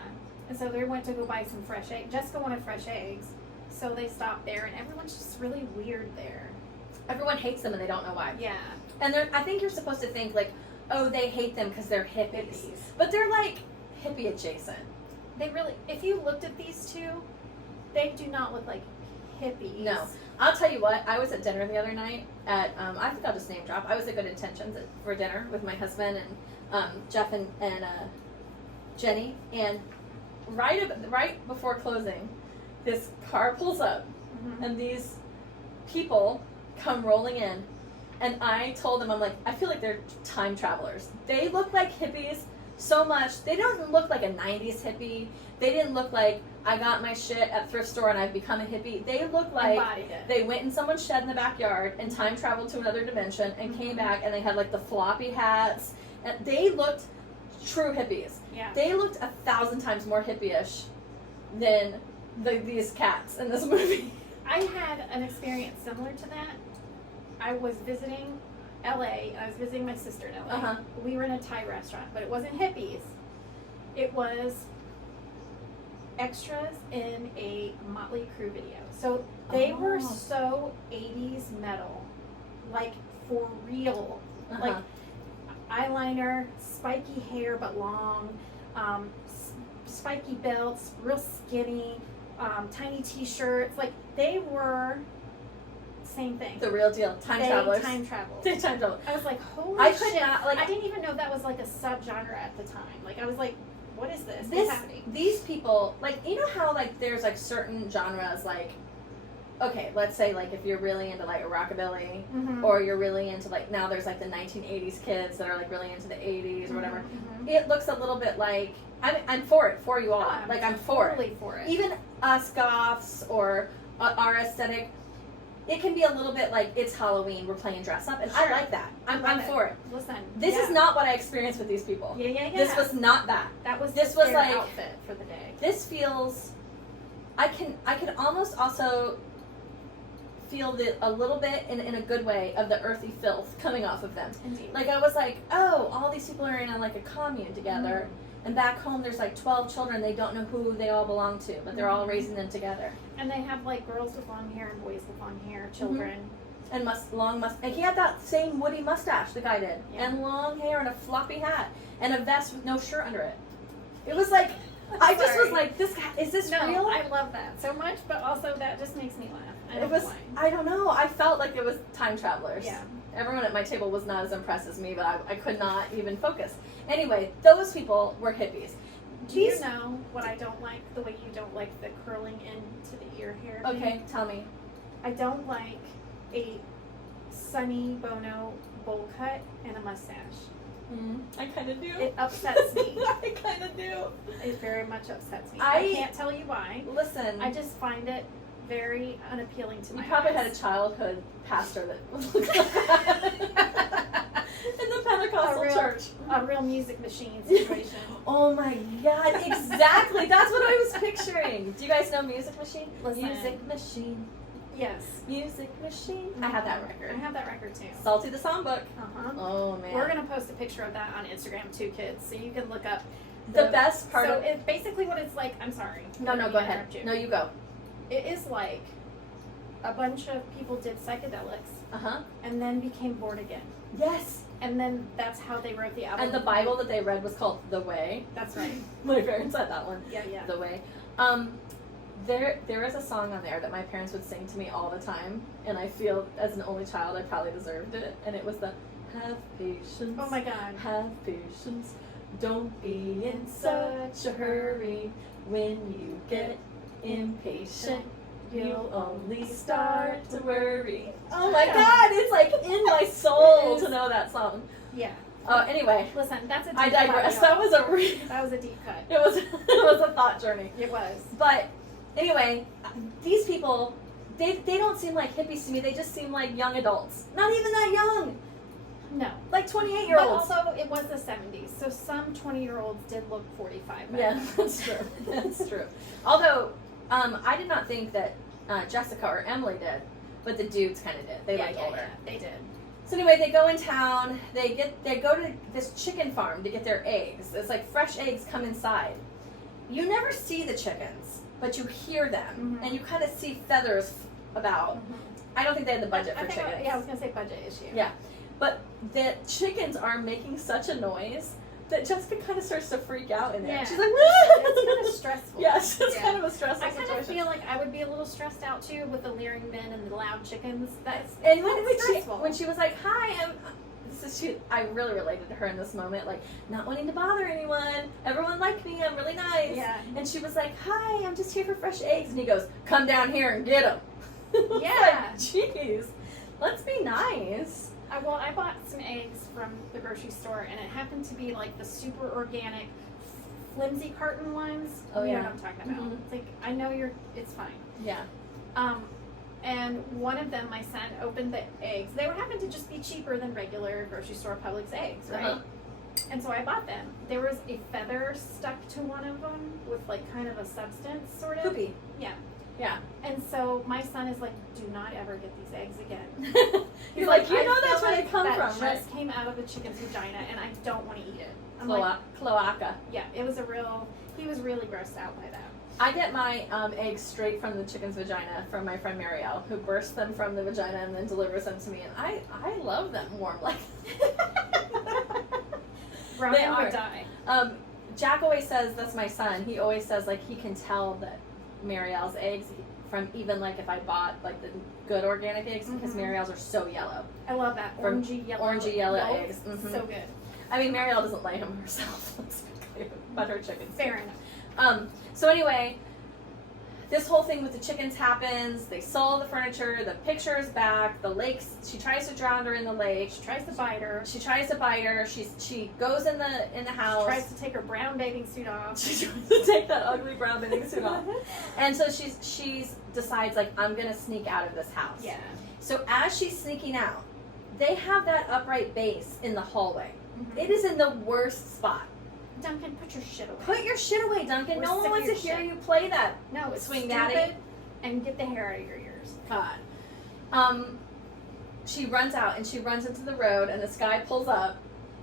And so they went to go buy some fresh eggs. Jessica wanted fresh eggs. So they stopped there, and everyone's just really weird there. Everyone hates them, and they don't know why. Yeah. And I think you're supposed to think, like, oh, they hate them because they're hippies. But they're, like, hippie adjacent. They really, if you looked at these two, they do not look like hippies. No. I'll tell you what, I was at dinner the other night at, I think I'll just name drop. I was at Good Intentions for dinner with my husband and Jeff and Jenny. And right before closing, this car pulls up, and these people come rolling in. And I told them, I'm like, I feel like they're time travelers. They look like hippies so much. They don't look like a 90s hippie. They didn't look like I got my shit at thrift store and I've become a hippie. They look like they went in someone's shed in the backyard and time traveled to another dimension and came back, and they had like the floppy hats. And they looked true hippies. Yeah. They looked 1,000 times more hippie-ish than these cats in this movie. I had an experience similar to that. I was visiting LA, and I was visiting my sister in LA. We were in a Thai restaurant, but it wasn't hippies. It was extras in a Motley Crue video. So they were so 80s metal, like for real. Like eyeliner, spiky hair but long, spiky belts, real skinny, tiny t-shirts. Like they were same thing. The real deal. Time travelers. Time traveled. They time traveled. I was like, holy I shit. could not, like, I didn't even know that was like a subgenre at the time. Like I was like, what is this? What's happening? These people, like, you know how like there's like certain genres, like, okay, let's say like if you're really into like rockabilly, or you're really into like, now there's like the 1980s kids that are like really into the 80s or whatever. It looks a little bit like, I'm for it, for you all. Like I'm totally for it. Even us goths or our aesthetic, it can be a little bit like, it's Halloween, we're playing dress up, and I like that. I'm for it. Listen, this is not what I experienced with these people. Yeah. This was not that. That was this was their like outfit for the day. This feels, I can almost also feel a little bit in a good way of the earthy filth coming off of them. Indeed. Like I was like, oh, all these people are in like a commune together. And back home, there's like 12 children. They don't know who they all belong to, but they're all raising them together. And they have like girls with long hair and boys with long hair, children. And long mustache. And he had that same Woody mustache, the guy did. Yeah. And long hair and a floppy hat and a vest with no shirt under it. It was like, I just was like, this guy, is this real? I love that so much, but also that just makes me laugh. I don't know. I felt like it was time travelers. Yeah. Everyone at my table was not as impressed as me, but I could not even focus. Anyway, those people were hippies. Do you know what I don't like? The way you don't like the curling into the ear hair. Okay, tell me. I don't like a Sonny Bono bowl cut and a mustache. I kind of do. It upsets me. I kind of do. It very much upsets me. I can't tell you why. Listen. I just find it very unappealing to my eyes. You probably had a childhood pastor that looked like that. In the Pentecostal church. A real music machine situation. Oh my God, exactly. That's what I was picturing. Do you guys know Music Machine? Listen. Music Machine. Yes. Music Machine. I have that record. I have that record too. Salty the Songbook. Oh man. We're going to post a picture of that on Instagram too, kids, so you can look up. The best part of it. Basically what it's like, I'm sorry. No, go ahead. No, you go. It is like a bunch of people did psychedelics and then became born again. Yes. And then that's how they wrote the album. And the Bible that they read was called The Way. That's right. My parents had that one. Yeah. The Way. There is a song on there that my parents would sing to me all the time, and I feel as an only child I probably deserved it, and it was the have patience. Oh my God. Have patience. Don't be in such a hurry. When you get impatient, you'll only start to worry. Oh my God, it's like in my soul to know that song. Yeah. Anyway. Listen, that's a deep I digress. cut. That was a deep cut. It was a thought journey. It was. But anyway, these people, they don't seem like hippies to me. They just seem like young adults. Not even that young. No. Like 28-year-olds. But also, it was the 70s, so some 20-year-olds did look 45. Yeah, that's true. That's true. Although, I did not think that Jessica or Emily did, but the dudes kind of did. They looked older. Yeah, they did. So anyway, they go in town. They go to this chicken farm to get their eggs. It's like fresh eggs come inside. You never see the chickens, but you hear them, and you kind of see feathers about. I don't think they had the budget for chickens. I was gonna say budget issue. Yeah, but the chickens are making such a noise that Jessica kind of starts to freak out in there. Yeah. She's like, it's kind of stressful. Yes, it's kind of a stressful I kind situation. of feel like I would be a little stressed out too with the leering men and the loud chickens. And stressful. when she was like, "Hi, I really related to her in this moment, like not wanting to bother anyone. Everyone liked me. I'm really nice." Yeah. And she was like, "Hi, I'm just here for fresh eggs." And he goes, "Come down here and get them." Yeah. Like, jeez, let's be nice. I bought some eggs from the grocery store, and it happened to be like the super organic, flimsy carton ones. Oh, you yeah. know what I'm talking about. It's like, I know it's fine. Yeah. And one of them, my son opened the eggs. They were happened to just be cheaper than regular grocery store Publix eggs, right? Uh-huh. And so I bought them. There was a feather stuck to one of them with like kind of a substance, sort of. Poopy. Yeah. Yeah. And so my son is like, "Do not ever get these eggs again." He's like, "You "I know feel that's where like they come that from, right?" just came out of the chicken's vagina, and I don't want to eat it. I'm like, Cloaca. yeah, he was really grossed out by that. I get my eggs straight from the chicken's vagina from my friend Marielle, who bursts them from the vagina and then delivers them to me, and I love them warm like. Brian would die. Jack always says, that's my son, he always says like he can tell that Marielle's eggs from even like if I bought like the good organic eggs because Marielle's are so yellow. I love that orangey yellow eggs. So good. I mean, Marielle doesn't lay them herself, let's be clear, but her chickens. Fair enough. So anyway, this whole thing with the chickens happens. They sold the furniture. The picture is back. The lakes. She tries to drown her in the lake. She tries to bite her. She She goes in the house. She tries to take her brown bathing suit off. She tries to take that ugly brown bathing suit off. And so she's decides like, I'm gonna sneak out of this house. Yeah. So as she's sneaking out, they have that upright base in the hallway. Mm-hmm. It is in the worst spot. She put your shit away. Put your shit away, Duncan. We're No one sick wants of to your hear shit. you play that. No, it's Swing stupid. daddy. And get the hair out of your ears. God. She runs out and she runs into the road and this guy pulls up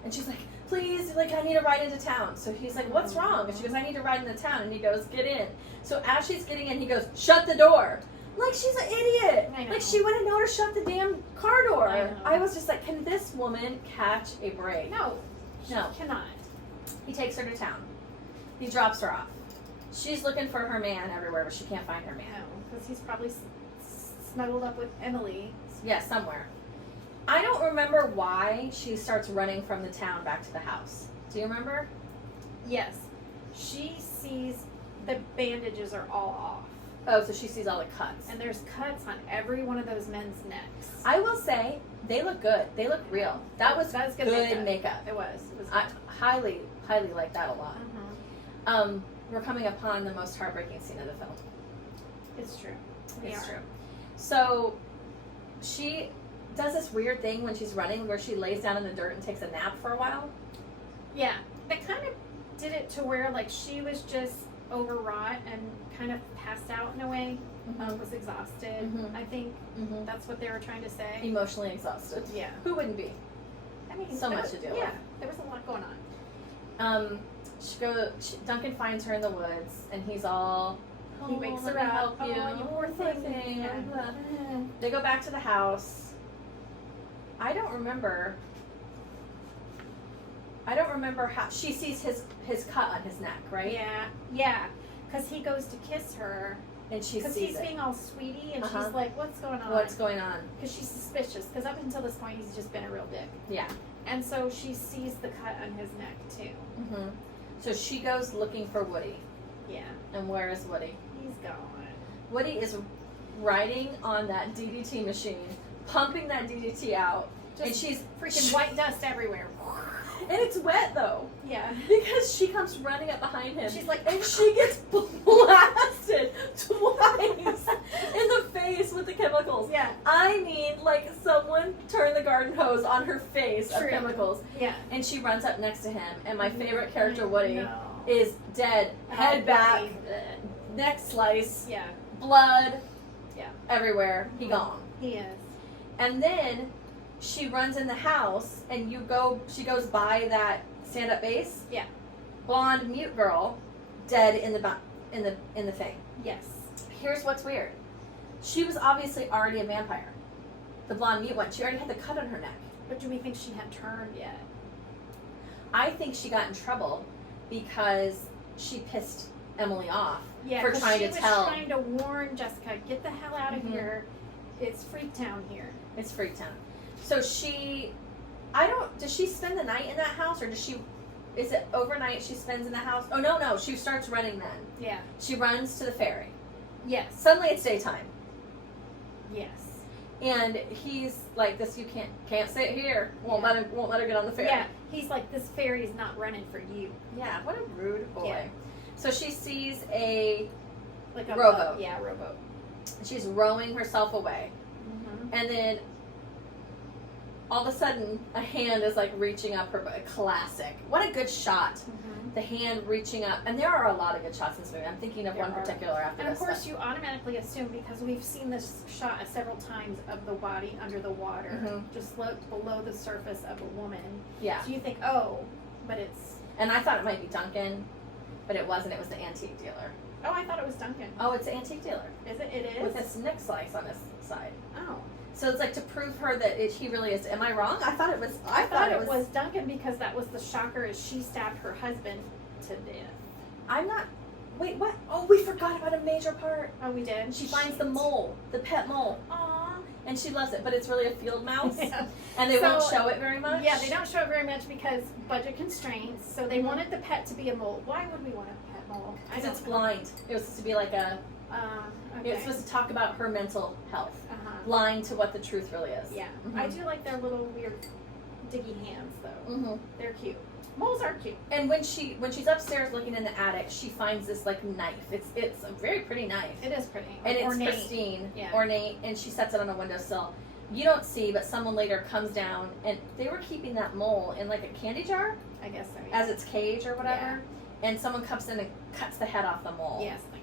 and she's like, please, like, I need to ride into town. So he's like, what's wrong? And she goes, I need to ride into town. And he goes, get in. So as she's getting in, he goes, shut the door. Like, she's an idiot. I know. Like, she wouldn't know to shut the damn car door. I know. I was just like, can this woman catch a break? No. She No. cannot. He takes her to town. He drops her off. She's looking for her man everywhere, but she can't find her man. No, because he's probably snuggled up with Emily. Yeah, somewhere. I don't remember why she starts running from the town back to the house. Do you remember? Yes. She sees the bandages are all off. Oh, so she sees all the cuts. And there's cuts on every one of those men's necks. I will say, they look good. They look real. That was good makeup. It was. It was I highly like that a lot. Mm-hmm. We're coming upon the most heartbreaking scene of the film. It's true. It's true. So, she does this weird thing when she's running where she lays down in the dirt and takes a nap for a while. Yeah. They kind of did it to where, like, she was just overwrought and kind of passed out in a way. Was exhausted. I think that's what they were trying to say. Emotionally exhausted. Yeah. Who wouldn't be? I mean, So much to deal with. Yeah, there was a lot going on. Duncan finds her in the woods, and he's all. He wakes let her me up. help you. Oh, you poor thing. Yeah. Yeah. They go back to the house. I don't remember how she sees his cut on his neck, right? Yeah. Because he goes to kiss her. And she Because sees he's it. being all sweetie, and Uh-huh. she's like, "What's going on?" What's going on? Because she's suspicious. Because up until this point, he's just been a real dick. Yeah. And so she sees the cut on his neck too. So she goes looking for Woody. Yeah. And where is Woody? He's gone. Woody is riding on that DDT machine, pumping that DDT out, and she's freaking white dust everywhere. And it's wet though. Yeah. Because she comes running up behind him. She's like, and she gets blasted twice in the face with the chemicals. Yeah. I mean, like someone turned the garden hose on her face of True. chemicals. Yeah. And she runs up next to him, and my favorite character, Woody, No. is dead, head back, Woody. neck slice, Yeah. blood, Yeah. everywhere. He gone. He is. And then she runs in the house, and she goes by that stand-up base. Yeah. Blonde mute girl, dead in the thing. Yes. Here's what's weird. She was obviously already a vampire. The blonde mute one. She already had the cut on her neck. But do we think she had turned yet? I think she got in trouble because she pissed Emily off Yeah, for 'cause trying she to was tell. trying to warn Jessica, get the hell out of Mhm. here. It's Freak Town here. It's Freaktown. So does she spend the night in that house, or is it overnight she spends in the house? Oh, no, she starts running then. Yeah. She runs to the ferry. Yes. Suddenly it's daytime. Yes. And he's like, "This you can't sit here. Won't let her get on the ferry." Yeah. He's like, this ferry's not running for you. Yeah, what a rude boy. Yeah. So she sees a Like a rowboat. Yeah, rowboat. She's rowing herself away. Mm-hmm. And then all of a sudden a hand is like reaching up her butt. Classic. What a good shot. Mm-hmm. The hand reaching up. And there are a lot of good shots in this movie. I'm thinking of There one are. particular after And of this. course, you automatically assume, because we've seen this shot several times of the body under the water, Mhm. just below the surface of a woman. Yeah. So you think, oh, but it's. And I thought it might be Duncan, but it wasn't. It was the antique dealer. Oh, I thought it was Duncan. Oh, it's the antique dealer. Is it? It is? With his neck slice on his side. Oh. So it's like to prove her that he really is. Am I wrong? I thought it was. I thought it was Duncan, because that was the shocker, is she stabbed her husband to death. I'm not. Wait, what? Oh, we forgot about a major part. Oh, we did? She finds the mole, the pet mole, Aww. and she loves it, but it's really a field mouse, Yeah. and they won't So- show it very much. Yeah, they don't show it very much because budget constraints. So they Mhm. wanted the pet to be a mole. Why would we want a pet mole? Because it's blind. It was supposed to be like a. Okay. It was supposed to talk about her mental health, Uh-huh. blind to what the truth really is. Yeah. Mhm. I do like their little weird diggy hands, though. Mhm. They're cute. Moles are cute. And when she's upstairs looking in the attic, she finds this like knife. It's a very pretty knife. It is pretty. And it's ornate. pristine, Yeah. ornate, and she sets it on a windowsill. You don't see, but someone later comes down, and they were keeping that mole in like a candy jar I guess so. Yeah. as its cage or whatever. And someone comes in and cuts the head off the mole. Yes. Like,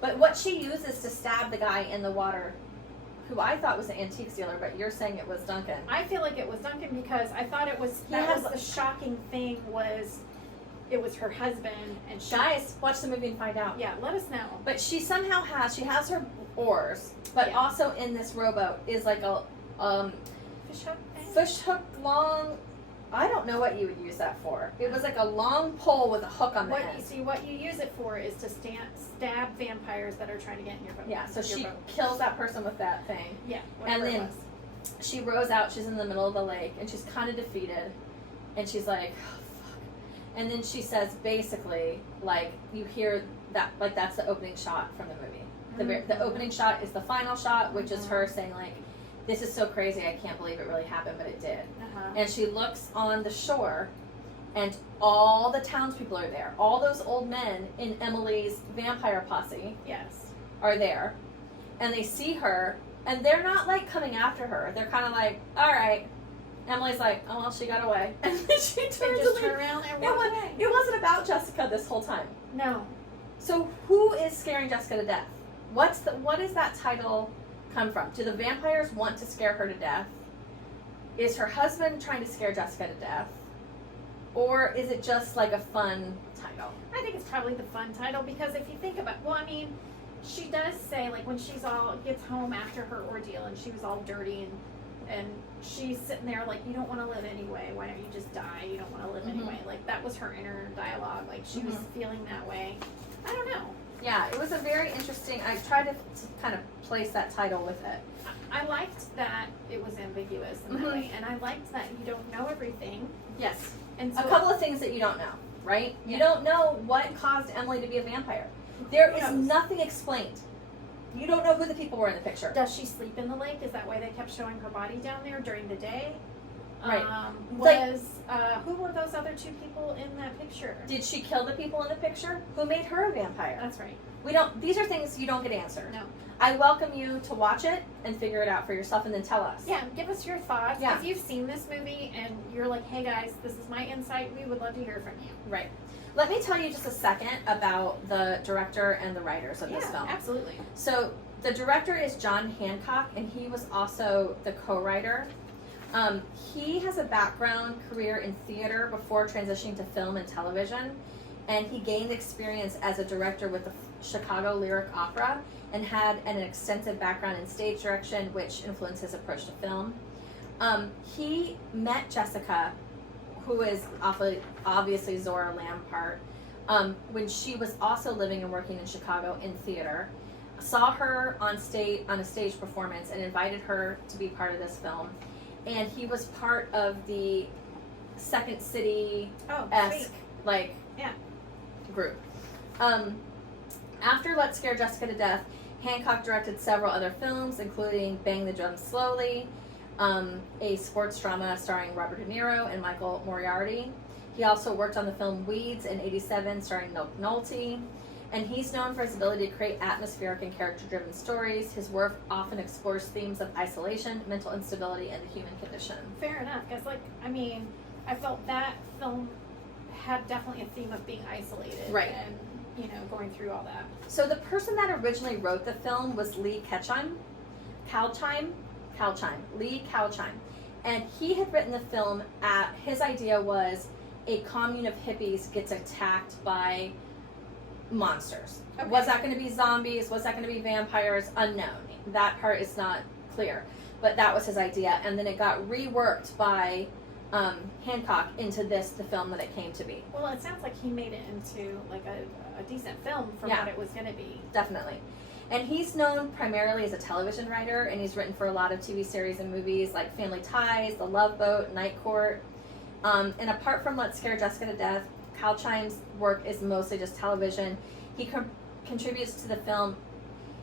But what she uses to stab the guy in the water, who I thought was an antique dealer, but you're saying it was Duncan. I feel like it was Duncan, because I thought it was. He That has- was the shocking thing, was it was her husband, and she. Guys, watch the movie and find out. Yeah, let us know. But she somehow has her oars, but Yeah. also in this rowboat is like a Fish hook thing? fish hook long. I don't know what you would use that for. It was like a long pole with a hook on the What you end. see, what you use it for is to stab vampires that are trying to get in your boat. Yeah, so your she boat. kills that person with that thing. Yeah, whatever and it then- was. She rows out. She's in the middle of the lake, and she's kind of defeated. And she's like, oh, fuck. And then she says, basically, like, you hear that, like, that's the opening shot from the movie. The Mhm. opening shot is the final shot, which is Mhm. her saying, like, this is so crazy, I can't believe it really happened, but it did. Uh-huh. And she looks on the shore, and all the townspeople are there. All those old men in Emily's vampire posse Yes. are there, and they see her, and they're not like coming after her. They're kind of like, all right. Emily's like, oh well, she got away, and then she They turns just away. turn around and It, walk was, away. it wasn't about Jessica this whole time. No. So who is scaring Jessica to death? What does that title come from? Do the vampires want to scare her to death? Is her husband trying to scare Jessica to death? Or is it just like a fun title? I think it's probably the fun title, because if you think about, well, I mean, she does say, like, when she's all gets home after her ordeal and she was all dirty and she's sitting there like, you don't want to live anyway. Why don't you just die? You don't want to live Mhm. anyway. Like, that was her inner dialogue. Like, she was feeling that way. I don't know. Yeah, it was a very interesting. I tried to kind of place that title with it. I liked that it was ambiguous in that Mhm. way, and I liked that you don't know everything. Yes. And so A couple of things that you don't know, right? You Yeah. don't know what caused Emily to be a vampire. There is Who knows? nothing explained. You don't know who the people were in the picture. Does she sleep in the lake? Is that why they kept showing her body down there during the day? Right. Who were those other 2 people in that picture? Did she kill the people in the picture? Who made her a vampire? That's right. These are things you don't get answered. No. I welcome you to watch it and figure it out for yourself and then tell us. Yeah, give us your thoughts. Yeah. If you've seen this movie and you're like, hey guys, this is my insight, we would love to hear from you. Right. Let me tell you just a second about the director and the writers of this film. Absolutely. So the director is John Hancock, and he was also the co-writer. He has a background career in theater before transitioning to film and television, and he gained experience as a director with the Chicago Lyric Opera and had an extensive background in stage direction, which influenced his approach to film. He met Jessica, who is obviously Zora Lampart, when she was also living and working in Chicago in theater. Saw her on a stage performance and invited her to be part of this film. And he was part of the Second City-esque group. After Let's Scare Jessica to Death, Hancock directed several other films, including Bang the Drum Slowly, a sports drama starring Robert De Niro and Michael Moriarty. He also worked on the film Weeds in '87, starring Nick Nolte. And he's known for his ability to create atmospheric and character-driven stories. His work often explores themes of isolation, mental instability, and the human condition. Fair enough, because I felt that film had definitely a theme of being isolated, right? And going through all that. So the person that originally wrote the film was Lee Kalchheim, and he had written the film. His idea was a commune of hippies gets attacked by monsters. Okay. Was that going to be zombies? Was that going to be vampires? Unknown. That part is not clear. But that was his idea. And then it got reworked by Hancock into the film that it came to be. Well, it sounds like he made it into like a decent film for what it was going to be. Definitely. And he's known primarily as a television writer, and he's written for a lot of TV series and movies like Family Ties, The Love Boat, Night Court. And apart from Let's Scare Jessica to Death, Kalchheim's work is mostly just television. He contributes to the film.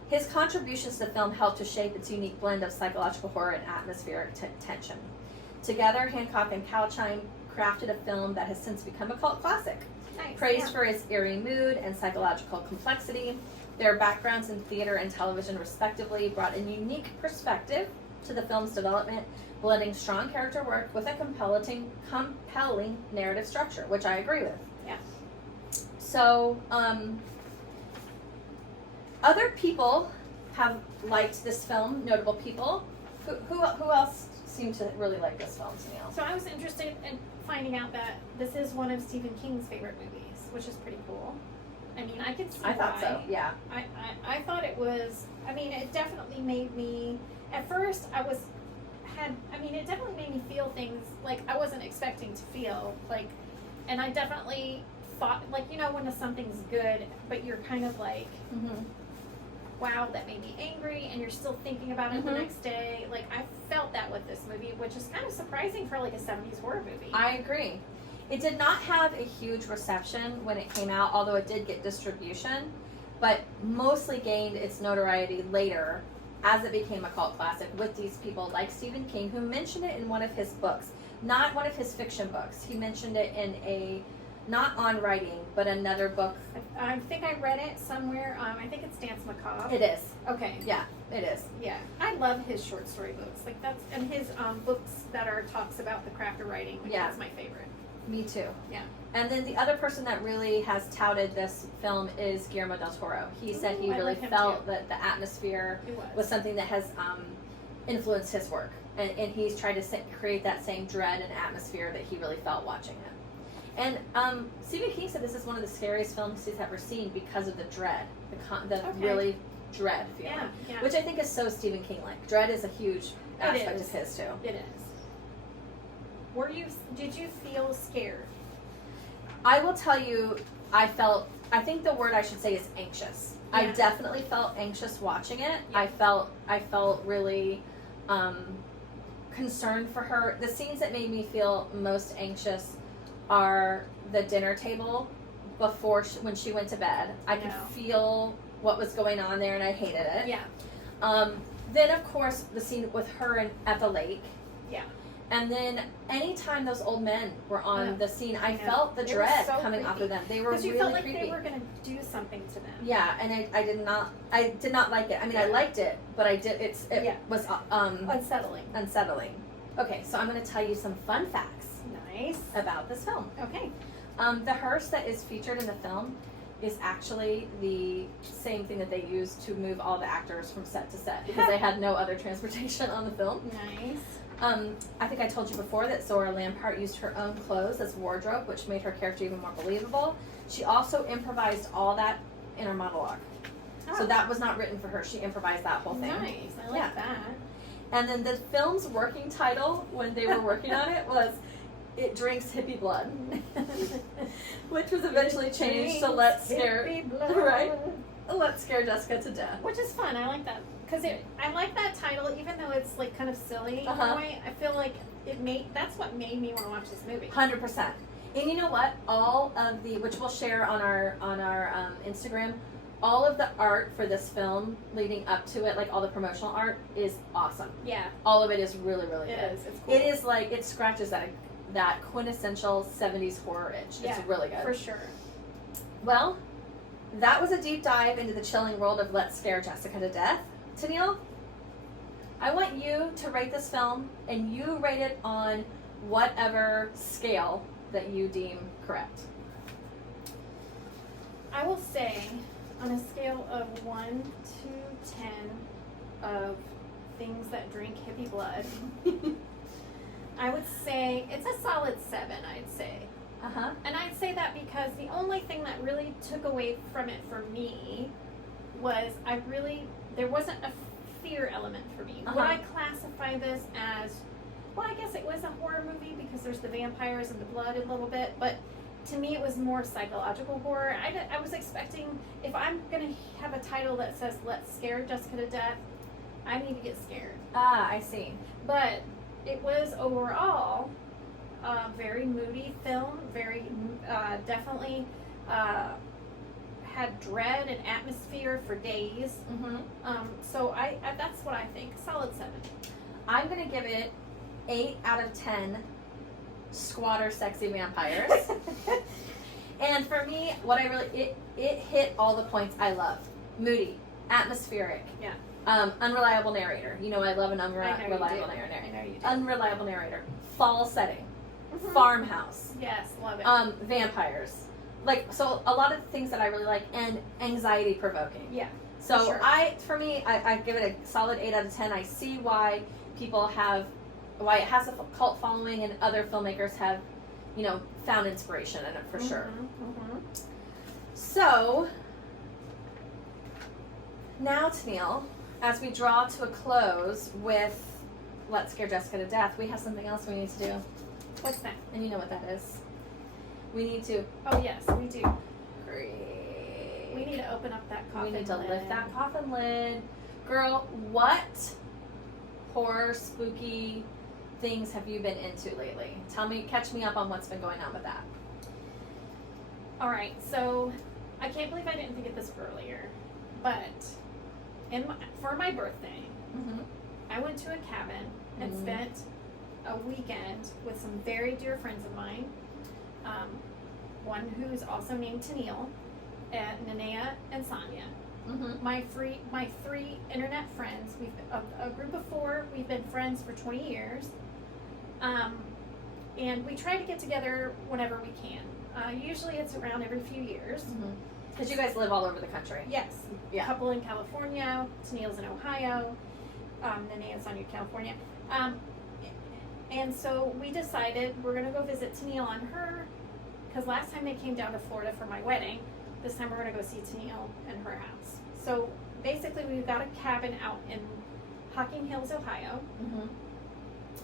His contributions to the film helped to shape its unique blend of psychological horror and atmospheric tension. Together, Hancock and Kalchheim crafted a film that has since become a cult classic. Nice. Praised for its eerie mood and psychological complexity, their backgrounds in theater and television respectively brought a unique perspective to the film's development, blending strong character work with a compelling narrative structure, which I agree with. Yeah. So, other people have liked this film, notable people. Who else seemed to really like this film, Tennille? So I was interested in finding out that this is one of Stephen King's favorite movies, which is pretty cool. I mean, I could see why. I thought so, yeah. I thought it was, it definitely made me, at first it definitely made me feel things like I wasn't expecting to feel, and I definitely thought, when something's good, but you're kind of like, wow, that made me angry, and you're still thinking about it the next day. I felt that with this movie, which is kind of surprising for a 70s horror movie. I agree. It did not have a huge reception when it came out, although it did get distribution, but mostly gained its notoriety later as it became a cult classic with these people like Stephen King, who mentioned it in one of his books, not one of his fiction books. He mentioned it in not On Writing, but another book. I think I read it somewhere. I think it's Dance Macabre. It is. Okay. Yeah, it is. Yeah. I love his short story books. And his books that are talks about the craft of writing. That's my favorite. Me too. Yeah. And then the other person that really has touted this film is Guillermo del Toro. He said he really felt that the atmosphere was something that has influenced his work. And he's tried to create that same dread and atmosphere that he really felt watching it. And Stephen King said this is one of the scariest films he's ever seen because of the dread, really dread feeling, which I think is so Stephen King-like. Dread is a huge aspect of his too. It is. Did you feel scared? I will tell you, I think the word I should say is anxious. Yeah. I definitely felt anxious watching it. Yeah. I felt really concerned for her. The scenes that made me feel most anxious are the dinner table when she went to bed. I could feel what was going on there, and I hated it. Yeah. Then, of course, the scene with her at the lake. Yeah. And then anytime those old men were on the scene, I felt the They were dread so coming off of them. They were Because you really felt like creepy. they were going to do something to them. Yeah, and I did not like it. I mean, I liked it, but it was unsettling. Okay, so I'm going to tell you some fun facts Nice. about this film. Okay. The hearse that is featured in the film is actually the same thing that they used to move all the actors from set to set because they had no other transportation on the film. Nice. I think I told you before that Sara Lampart used her own clothes as wardrobe, which made her character even more believable. She also improvised all that in her monologue. So that was not written for her. She improvised that whole thing. Nice. I like that. And then the film's working title when they were working on it was It Drinks Hippie Blood, which was eventually changed to Let's Scare Jessica to Death. Which is fun. I like that. Because I like that title, even though it's like kind of silly in a way. I feel like that's what made me want to watch this movie. 100%. And you know what? All of the, which we'll share on our Instagram, all of the art for this film leading up to it, like all the promotional art, is awesome. Yeah. All of it is really, really good. It is. It's cool. It is like, it scratches that quintessential 70s horror itch. Yeah, it's really good. For sure. Well, that was a deep dive into the chilling world of Let's Scare Jessica to Death. Tennille, I want you to rate this film, and you rate it on whatever scale that you deem correct. I will say, on a scale of 1 to 10 of things that drink hippie blood, I would say it's a solid 7, I'd say. Uh-huh. And I'd say that because the only thing that really took away from it for me was there wasn't a fear element for me. Would I classify this as, well, I guess it was a horror movie because there's the vampires and the blood a little bit, but to me it was more psychological horror. I was expecting, if I'm going to have a title that says Let's Scare Jessica to Death, I need to get scared. Ah, I see. But it was overall a very moody film, very definitely had dread and atmosphere for days. Mm-hmm. So that's what I think. Solid 7. I'm going to give it 8 out of 10 squatter sexy vampires. And for me, what it hit all the points I love. Moody, atmospheric. Yeah. Unreliable narrator. You know I love an unreliable narrator. I know you do. Unreliable narrator. Fall setting. Mhm. Farmhouse. Yes, love it. Vampires. Like, so a lot of things that I really like, and anxiety provoking. Yeah. So sure. for me, I give it a solid 8 out of 10. I see why why it has a cult following, and other filmmakers have, found inspiration in it for sure. Mm-hmm. So, now Tennille, as we draw to a close with Let's Scare Jessica to Death, we have something else we need to do. What's that? And you know what that is. We need to... Oh, yes, we do. Great. We need to open up that coffin lid. We need to lift that coffin lid. Girl, what horror, spooky things have you been into lately? Catch me up on what's been going on with that. All right, so I can't believe I didn't think of this earlier, but for my birthday, Mm-hmm. I went to a cabin and spent a weekend with some very dear friends of mine. One who's also named Tennille, Nanea, and Sonia. Mm-hmm. My 3 internet friends. We've a group of 4. We've been friends for 20 years, and we try to get together whenever we can. Usually, it's around every few years. Because you guys live all over the country. Yes, Yeah. a couple in California. Tennille's in Ohio. Nanea and Sonia, California. And so we decided we're going to go visit Tennille on her, because last time they came down to Florida for my wedding, this time we're going to go see Tennille in her house. So basically we've got a cabin out in Hocking Hills, Ohio.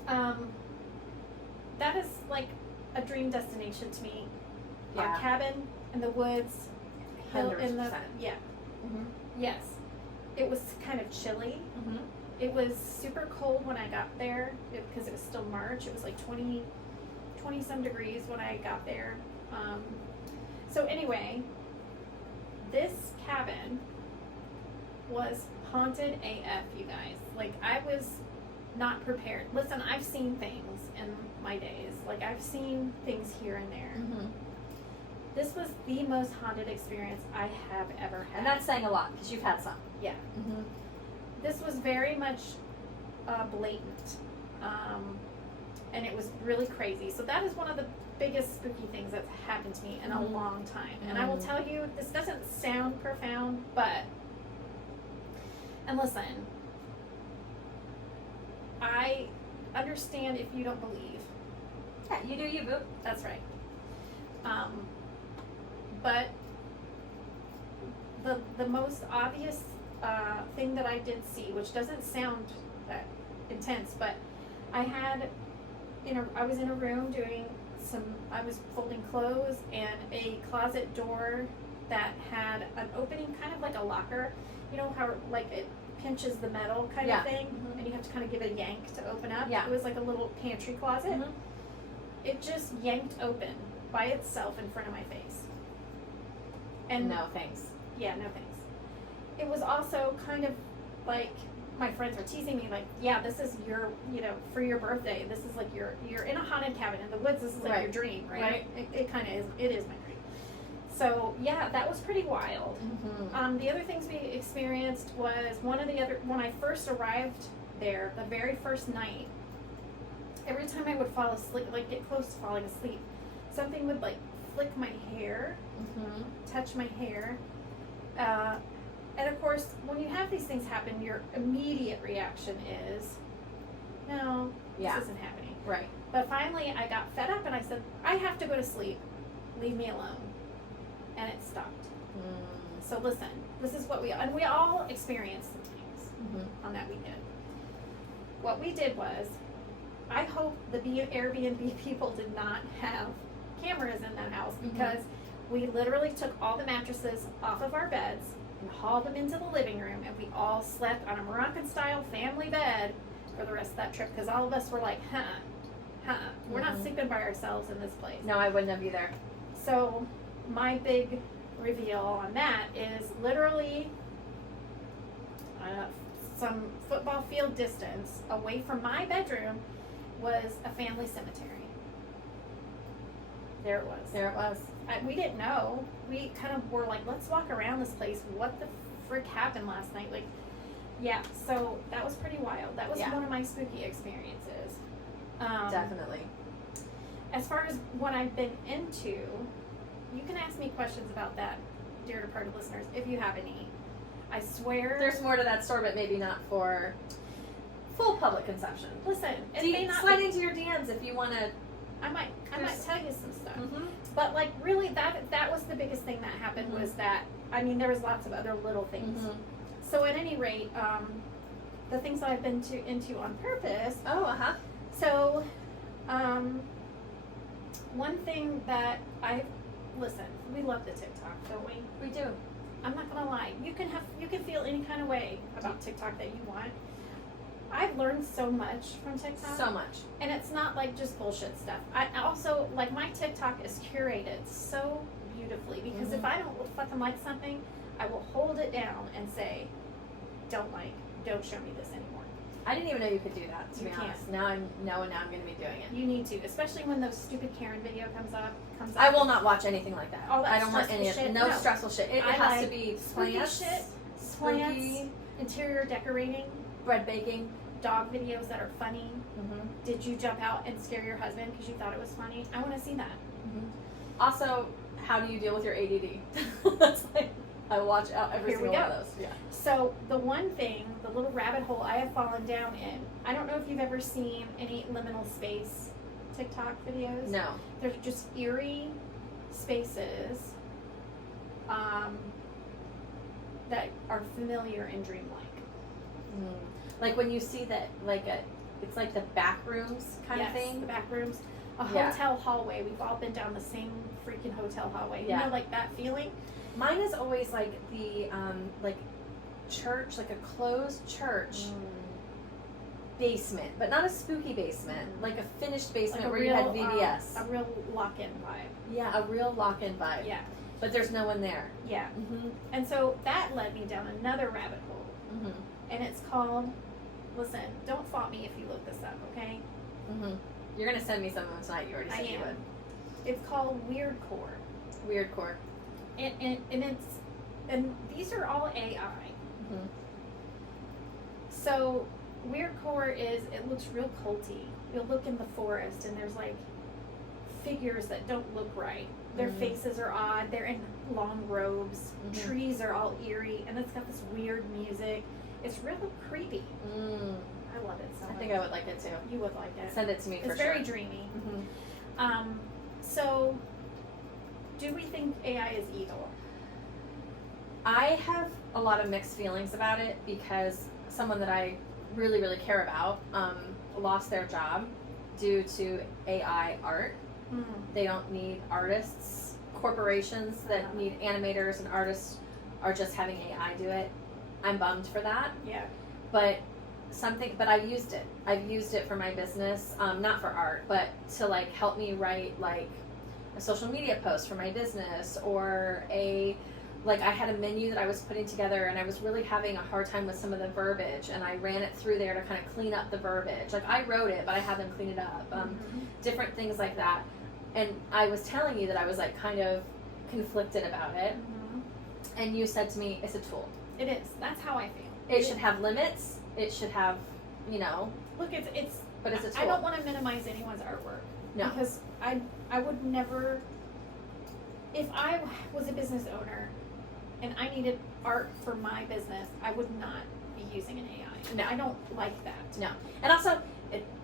Mm-hmm. That is like a dream destination to me. Yeah. A cabin in the woods. 100%. Yeah. Mm-hmm. Yes. It was kind of chilly. Mm-hmm. It was super cold when I got there because it was still March. It was like 20 some degrees when I got there. So anyway, this cabin was haunted AF, you guys. Like, I was not prepared. Listen, I've seen things in my days. Like, I've seen things here and there. Mm-hmm. This was the most haunted experience I have ever had. And that's saying a lot because you've had some. Yeah. Mm-hmm. This was very much blatant. And it was really crazy. So that is one of the biggest spooky things that's happened to me in a long time. And I will tell you, this doesn't sound profound, but, and listen, I understand if you don't believe. Yeah, you do you, boo. That's right. But the most obvious thing that I did see, which doesn't sound that intense, but I was in a room I was folding clothes, and a closet door that had an opening kind of like a locker. You know how like it pinches the metal kind of thing, and you have to kind of give a yank to open up. Yeah. It was like a little pantry closet. It just yanked open by itself in front of my face. And no thanks. Yeah, no thanks. It was also kind of like, my friends were teasing me, like, yeah, this is your, for your birthday, this is like you're in a haunted cabin in the woods, this is like your dream, right? It kind of is, it is my dream. So, yeah, that was pretty wild. The other things we experienced was when I first arrived there, the very first night, every time I would fall asleep, like get close to falling asleep, something would like flick my hair, touch my hair, and of course, when you have these things happen, your immediate reaction is, no, this isn't happening. Right. But finally, I got fed up and I said, I have to go to sleep. Leave me alone. And it stopped. So listen, this is what we all experienced some things on that weekend. What we did was, I hope the Airbnb people did not have cameras in that house, because we literally took all the mattresses off of our beds and hauled them into the living room, and we all slept on a Moroccan-style family bed for the rest of that trip, because all of us were like, we're not sleeping by ourselves in this place. No, I wouldn't have either. So my big reveal on that is literally some football field distance away from my bedroom was a family cemetery. There it was. There it was. We didn't know. We kind of were like, let's walk around this place. What the frick happened last night? Like, yeah, so that was pretty wild. That was one of my spooky experiences. Definitely. As far as what I've been into, you can ask me questions about that, dear departed listeners, if you have any. I swear. There's more to that story, but maybe not for full public consumption. Listen, it may not slide into your DMs if you want to. I might tell you some stuff. But like, really, that was the biggest thing that happened, was that, I mean, there was lots of other little things. So at any rate, the things that I've been into on purpose. So, one thing that listen, we love the TikTok, don't we? We do. I'm not gonna lie. You can feel any kind of way about TikTok that you want. I've learned so much from TikTok. So much. And it's not like just bullshit stuff. I also, like, my TikTok is curated so beautifully, because if I don't fucking like something, I will hold it down and say, don't show me this anymore. I didn't even know you could do that, to You be can't. honest. Now I'm going to be doing it. You need to, especially when those stupid Karen video comes up. I will not watch anything like that. All that I don't want any stressful of shit? no No. stressful shit. It I has like to be spooky plants, shit, spooky, interior decorating, bread baking. dog videos that are funny. Did you jump out and scare your husband because you thought it was funny? I want to see that. Also, how do you deal with your ADD? That's like, I watch out every Here we single one go. of those. Yeah. So the one thing, the little rabbit hole I have fallen down in, I don't know if you've ever seen any liminal space TikTok videos. No. They're just eerie spaces that are familiar and dreamlike. Like when you see that, it's like the back rooms kind of thing. The back rooms. A hotel hallway. We've all been down the same freaking hotel hallway. Yeah. You know, like that feeling? Mine is always like the, church, like a closed church basement, but not a spooky basement, like a finished basement, like where you had VBS. A real lock-in vibe. Yeah, a real lock-in vibe. Yeah. But there's no one there. Yeah. And so that led me down another rabbit hole. And it's called listen, don't fault me if you look this up, okay? Mm-hmm. You're gonna send me some of them tonight. You already said you would. It's called weirdcore. Weirdcore. And these are all AI. Mm-hmm. So weirdcore is, it looks real culty. You'll look in the forest and there's like figures that don't look right. Their faces are odd. They're in long robes. Mm-hmm. Trees are all eerie, and it's got this weird music. It's really creepy. I love it so much. I think I would like it too. You would like it. Send it to me for sure. It's very dreamy. Mm-hmm. So, do we think AI is evil? I have a lot of mixed feelings about it because someone that I really, really care about lost their job due to AI art. They don't need artists. Corporations that need animators and artists are just having AI do it. I'm bummed for that. Yeah. But I've used it. I've used it for my business, not for art, but to like help me write like a social media post for my business, or I had a menu that I was putting together and I was really having a hard time with some of the verbiage, and I ran it through there to kind of clean up the verbiage. Like, I wrote it, but I had them clean it up. Different things like that. And I was telling you that I was like kind of conflicted about it. And you said to me, it's a tool. It is. That's how I feel. It should have limits. It should have, Look, it's. But it's a tool. I don't want to minimize anyone's artwork. No. Because I would never. If I was a business owner and I needed art for my business, I would not be using an AI. No. I don't like that. No. And also,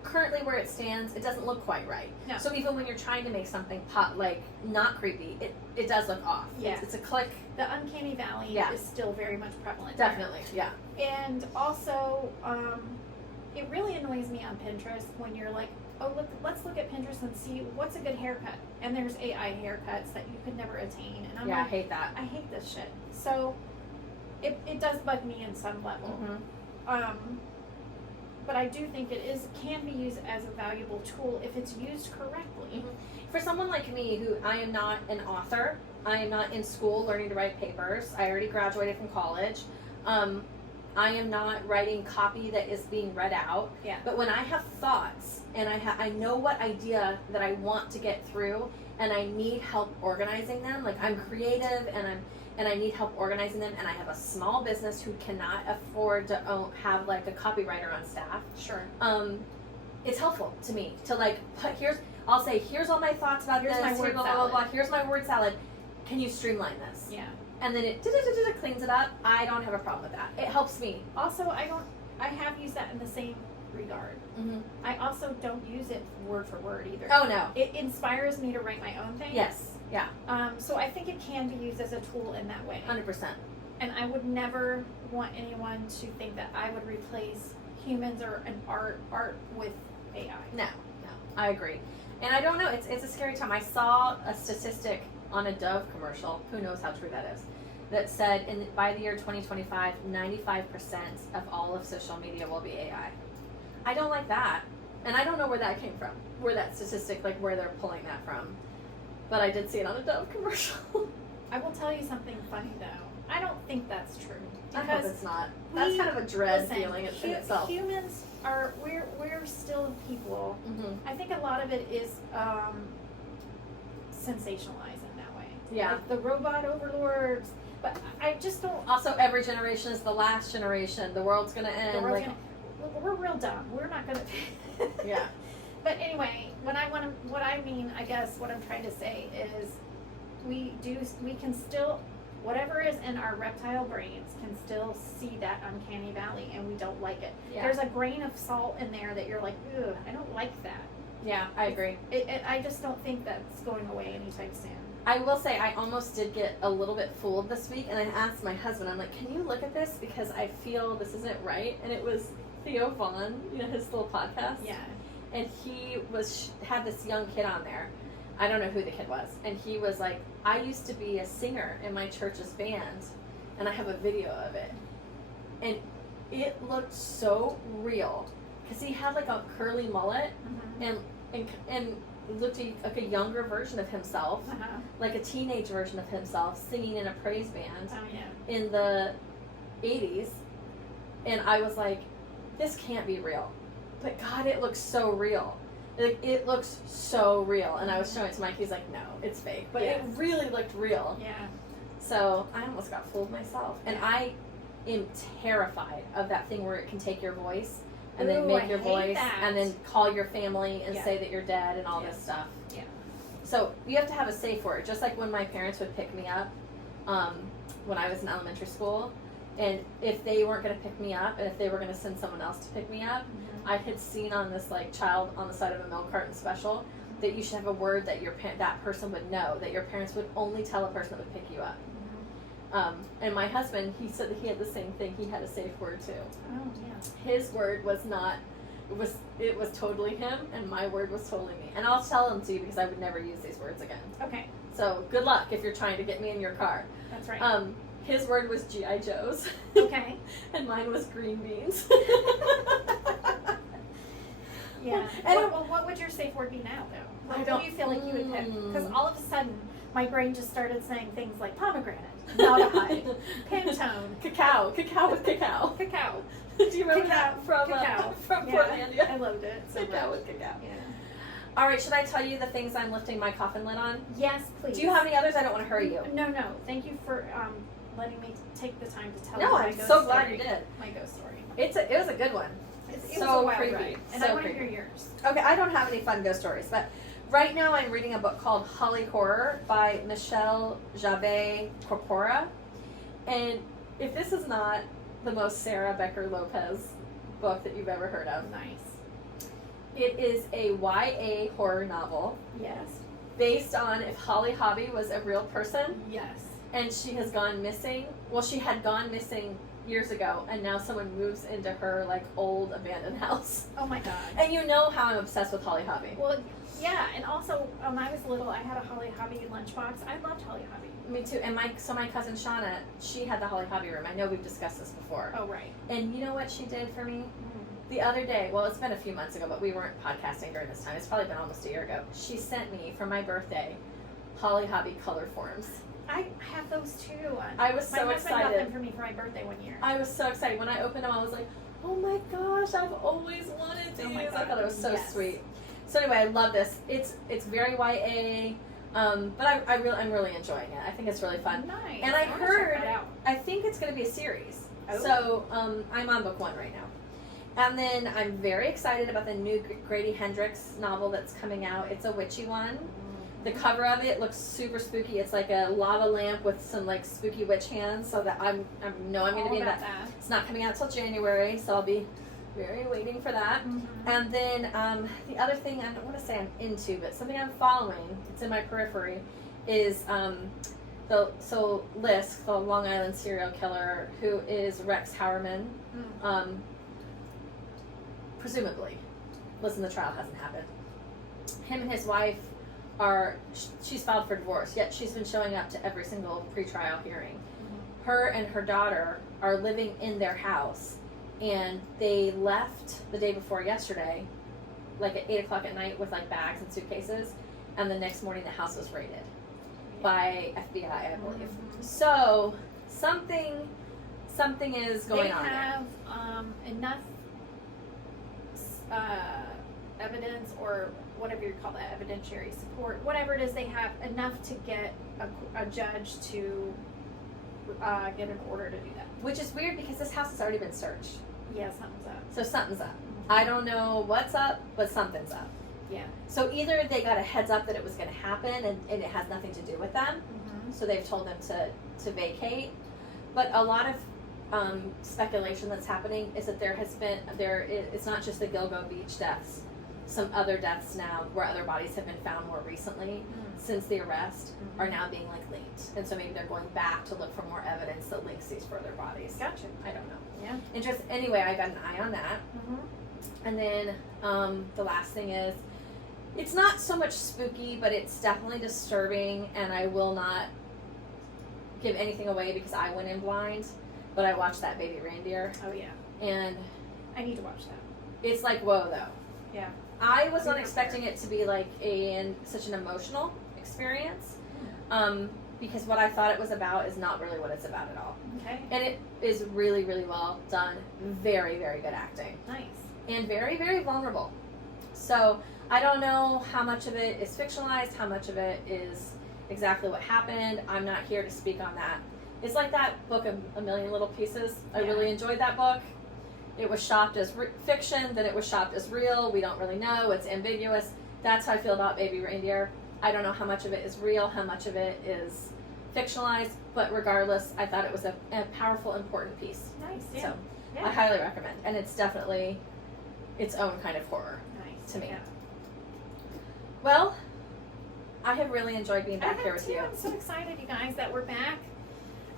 currently where it stands, it doesn't look quite right. No. So even when you're trying to make something not creepy, it does look off. Yeah. It's a click. The uncanny valley is still very much prevalent. Definitely, yeah. And also, it really annoys me on Pinterest when you're like, oh, let's look at Pinterest and see what's a good haircut. And there's AI haircuts that you could never attain. And I'm like, I hate that. I hate this shit. So it does bug me in some level. But I do think it can be used as a valuable tool if it's used correctly. For someone like me, who I am not an author, I am not in school learning to write papers. I already graduated from college. I am not writing copy that is being read out. Yeah. But when I have thoughts and I know what idea that I want to get through, and I need help organizing them, like I'm creative and I need help organizing them, and I have a small business who cannot afford to have like a copywriter on staff. Sure. It's helpful to me to like I'll say, here's all my thoughts about Here's this. my word blah, salad. blah, blah. Here's my word salad. Can you streamline this? Yeah. And then it cleans it up. I don't have a problem with that. It helps me. Also, I have used that in the same regard. I also don't use it word for word either. Oh no. It inspires me to write my own thing. Yes. Yeah. So I think it can be used as a tool in that way. 100%. And I would never want anyone to think that I would replace humans or an art with AI. No. I agree. And I don't know. It's a scary time. I saw a statistic on a Dove commercial. Who knows how true that is? That said, by the year 2025, 95% of all of social media will be AI. I don't like that, and I don't know where that came from. Where that statistic, like where they're pulling that from. But I did see it on a Dove commercial. I will tell you something funny though. I don't think that's true. I hope it's not. That's kind of a dread feeling in itself. Humans are we're still people. I think a lot of it is sensationalized in that way. Yeah. Like the robot overlords. But I just don't. Also, every generation is the last generation. The world's gonna end. We're real dumb. We're not gonna. Yeah. But anyway, what I mean, I guess what I'm trying to say is, we can still, whatever is in our reptile brains can still see that uncanny valley, and we don't like it. Yeah. There's a grain of salt in there that you're like, ugh, I don't like that. Yeah, I agree. I just don't think that's going away anytime soon. I will say I almost did get a little bit fooled this week, and I asked my husband, I'm like, can you look at this, because I feel this isn't right? And it was Theo Vaughn, his little podcast. Yeah. And he had this young kid on there. I don't know who the kid was. And he was like, I used to be a singer in my church's band, and I have a video of it. And it looked so real, because he had like a curly mullet, and looked like a younger version of himself, like a teenage version of himself, singing in a praise band in the 80s. And I was like, this can't be real. But God, it looks so real. Like, it looks so real. And I was showing it to Mike. He's like, no, it's fake. But it really looked real. Yeah. So I almost got fooled myself. And I am terrified of that thing where it can take your voice and then make your voice and then call your family and say that you're dead and all this stuff. Yeah. So you have to have a safe word. Just like when my parents would pick me up when I was in elementary school. And if they weren't going to pick me up, and if they were going to send someone else to pick me up, I had seen on this like child on the side of a milk carton special that you should have a word that that person would know, that your parents would only tell a person that would pick you up. And my husband, he said that he had the same thing. He had a safe word too. Oh yeah. His word was not. It was totally him, and my word was totally me. And I'll tell him to you because I would never use these words again. Okay. So good luck if you're trying to get me in your car. That's right. His word was G.I. Joes. Okay. And mine was green beans. Yeah. And what would your safe word be now, though? I What don't- do you feel like you would pick? Because all of a sudden, my brain just started saying things like pomegranate, naugahyde, Pantone, cacao with cacao. cacao. Do you remember Cacao. that from Cacao. from Yeah, Portlandia? I loved it. So Cacao much. with cacao. Yeah. All right, should I tell you the things I'm lifting my coffin lid on? Yes, please. Do you have any others? I don't want to hurry you. No. Thank you for letting me take the time to tell No, my I'm ghost so glad story. you did. My ghost story. It was a good one. It was So a wild creepy. ride, and So I want to creepy. hear yours. Okay, I don't have any fun ghost stories, but right now I'm reading a book called Holly Horror by Michelle Jabe Corpora. And if this is not the most Sarah Becker Lopez book that you've ever heard of, Nice. it is a YA horror novel Yes. based on if Holly Hobby was a real person Yes. and she has gone missing. Well, she had gone missing years ago, and now someone moves into her like old abandoned house. Oh my God. And you know how I'm obsessed with Holly Hobby. Well, yeah, and also when I was little, I had a Holly Hobby lunchbox. I loved Holly Hobby. Me too. And my cousin Shauna, she had the Holly Hobby room. I know we've discussed this before. Oh right. And you know what she did for me? The other day, well, it's been a few months ago, but we weren't podcasting during this time. It's probably been almost a year ago. She sent me, for my birthday, Holly Hobby color forms. I have those too. I was so my husband got excited. them for me for my birthday one year. I was so excited. When I opened them, I was like, oh my gosh, I've always wanted these. Oh my I God. thought it was so Yes. sweet. So anyway, I love this. It's very YA, but I'm really enjoying it. I think it's really fun. Nice. And I wanna check heard, that out. I think it's going to be a series. Oh. So I'm on book 1 right now. And then I'm very excited about the new Grady Hendrix novel that's coming out. It's a witchy one. The cover of it looks super spooky. It's like a lava lamp with some like spooky witch hands. So that I know I'm going to All be in about that. It's not coming out till January, so I'll be very waiting for that. And then the other thing I don't want to say I'm into, but something I'm following, it's in my periphery, is Lisk, the Long Island serial killer, who is Rex Howerman. Presumably. Listen, the trial hasn't happened. Him and his wife she's filed for divorce, yet she's been showing up to every single pretrial hearing. Her and her daughter are living in their house, and they left the day before yesterday, like at 8 o'clock at night with like bags and suitcases, and the next morning the house was raided by FBI, I believe. So something is going on They there. have enough evidence, or whatever you call that, evidentiary support, whatever it is, they have enough to get a judge to get an order to do that. Which is weird because this house has already been searched. Yeah, something's up. So something's up. I don't know what's up, but something's up. Yeah. So either they got a heads up that it was going to happen and it has nothing to do with them, so they've told them to vacate. But a lot of speculation that's happening is that it's not just the Gilgo Beach deaths. Some other deaths now, where other bodies have been found more recently since the arrest, are now being like linked. And so maybe they're going back to look for more evidence that links these further bodies. Gotcha. I don't know. Yeah. Interesting. Anyway, I got an eye on that. And then the last thing is, it's not so much spooky, but it's definitely disturbing, and I will not give anything away because I went in blind, but I watched that Baby Reindeer, Oh yeah. and I need to watch that. it's like, whoa, though. Yeah. I was not expecting it to be like such an emotional experience. because what I thought it was about is not really what it's about at all. Okay. And it is really, really well done. Very, very good acting. Nice. And very, very vulnerable. So I don't know how much of it is fictionalized, how much of it is exactly what happened. I'm not here to speak on that. It's like that book, A Million Little Pieces. I really enjoyed that book. It was shopped as fiction, then it was shopped as real. We don't really know. It's ambiguous. That's how I feel about Baby Reindeer. I don't know how much of it is real, how much of it is fictionalized, but regardless, I thought it was a powerful, important piece. Nice. Yeah. So yeah. I highly recommend. And it's definitely its own kind of horror Nice. to me. Yeah. Well, I have really enjoyed being I back have here with too. you. I'm so excited, you guys, that we're back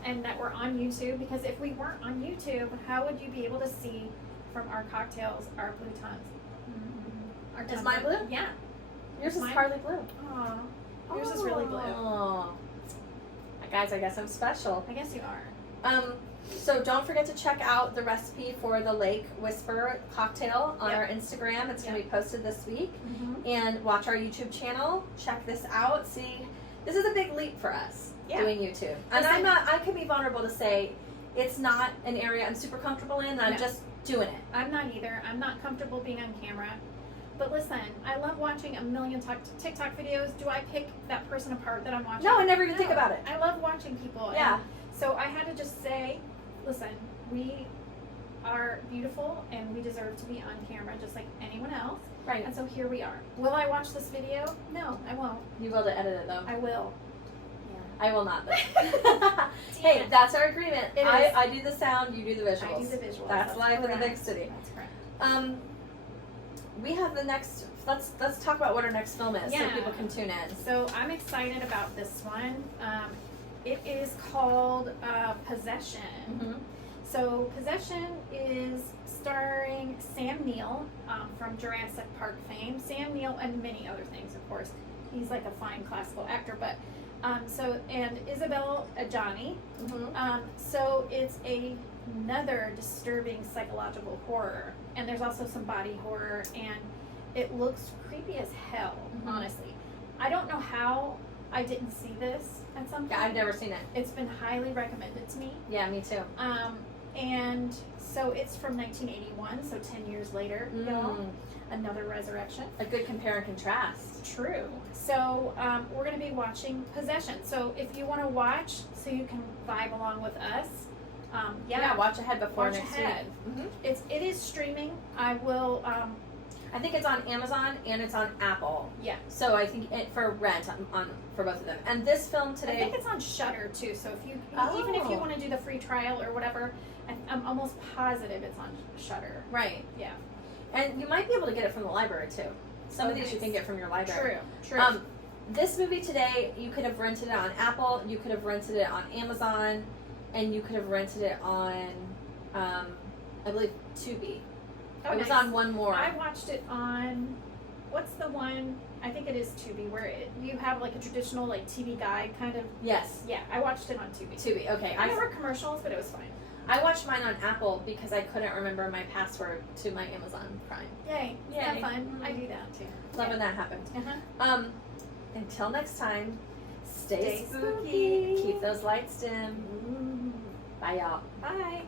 and that we're on YouTube, because if we weren't on YouTube, how would you be able to see from our cocktails our blue tongues? Our Is tongues mine blue? Yeah. Yours is Mine- partly blue. Aw. Yours is really blue. Oh. Guys, I guess I'm special. I guess you are. So don't forget to check out the recipe for the Lake Whisper cocktail on Yep. our Instagram. It's going to be posted this week. Mm-hmm. And watch our YouTube channel. Check this out. See, this is a big leap for us doing YouTube. And I can be vulnerable to say it's not an area I'm super comfortable in. I'm just doing it. I'm not either. I'm not comfortable being on camera. But listen, I love watching a million TikTok videos. Do I pick that person apart that I'm watching? No, I never even think about it. I love watching people. Yeah. And so I had to just say, listen, we are beautiful and we deserve to be on camera just like anyone else. Right. And so here we are. Will I watch this video? No, I won't. You will to edit it though. I will. I will not though. Hey, that's our agreement. It is. I do the sound, you do the visuals. I do the visuals. That's life in the big correct. city. That's correct. We have the next. Let's talk about what our next film is, so Yeah. people can tune in. So I'm excited about this one. It is called Possession. Mm-hmm. So Possession is starring Sam Neill from Jurassic Park fame. Sam Neill and many other things, of course. He's like a fine classical actor, but and Isabelle Adjani. Mm-hmm. So it's another disturbing psychological horror, and there's also some body horror, and it looks creepy as hell. Mm-hmm. Honestly, I don't know how I didn't see this at some point. Yeah, I've never seen it. It's been highly recommended to me. Yeah, me too. And so it's from 1981, so 10 years later, y'all. Another resurrection. A good compare and contrast. True. So we're going to be watching Possession. So if you want to watch, so you can vibe along with us, Watch ahead before watch next ahead. week. Mm-hmm. It is streaming. I will. I think it's on Amazon and it's on Apple. Yeah. So I think for rent on for both of them. And this film today. I think it's on Shudder too. So if you even if you Oh. want to do the free trial or whatever, I'm almost positive it's on Shudder. Right. Yeah. And you might be able to get it from the library too. Some of these you nice. can get from your library. True. This movie today, you could have rented it on Apple, you could have rented it on Amazon, and you could have rented it on, I believe, Tubi. Oh, It was nice. on one more. I watched it on, what's the one? I think it is Tubi, where you have like a traditional like TV guide kind of. Yes, Yeah, I watched it on Tubi. Tubi. Okay, There were commercials, but it was fine. I watched mine on Apple because I couldn't remember my password to my Amazon Prime. Yay! Yay. Isn't that fun? I do that too. Love when that happened. Uh-huh. Until next time, stay Stay spooky. spooky. Keep those lights dim. Bye, y'all. Bye.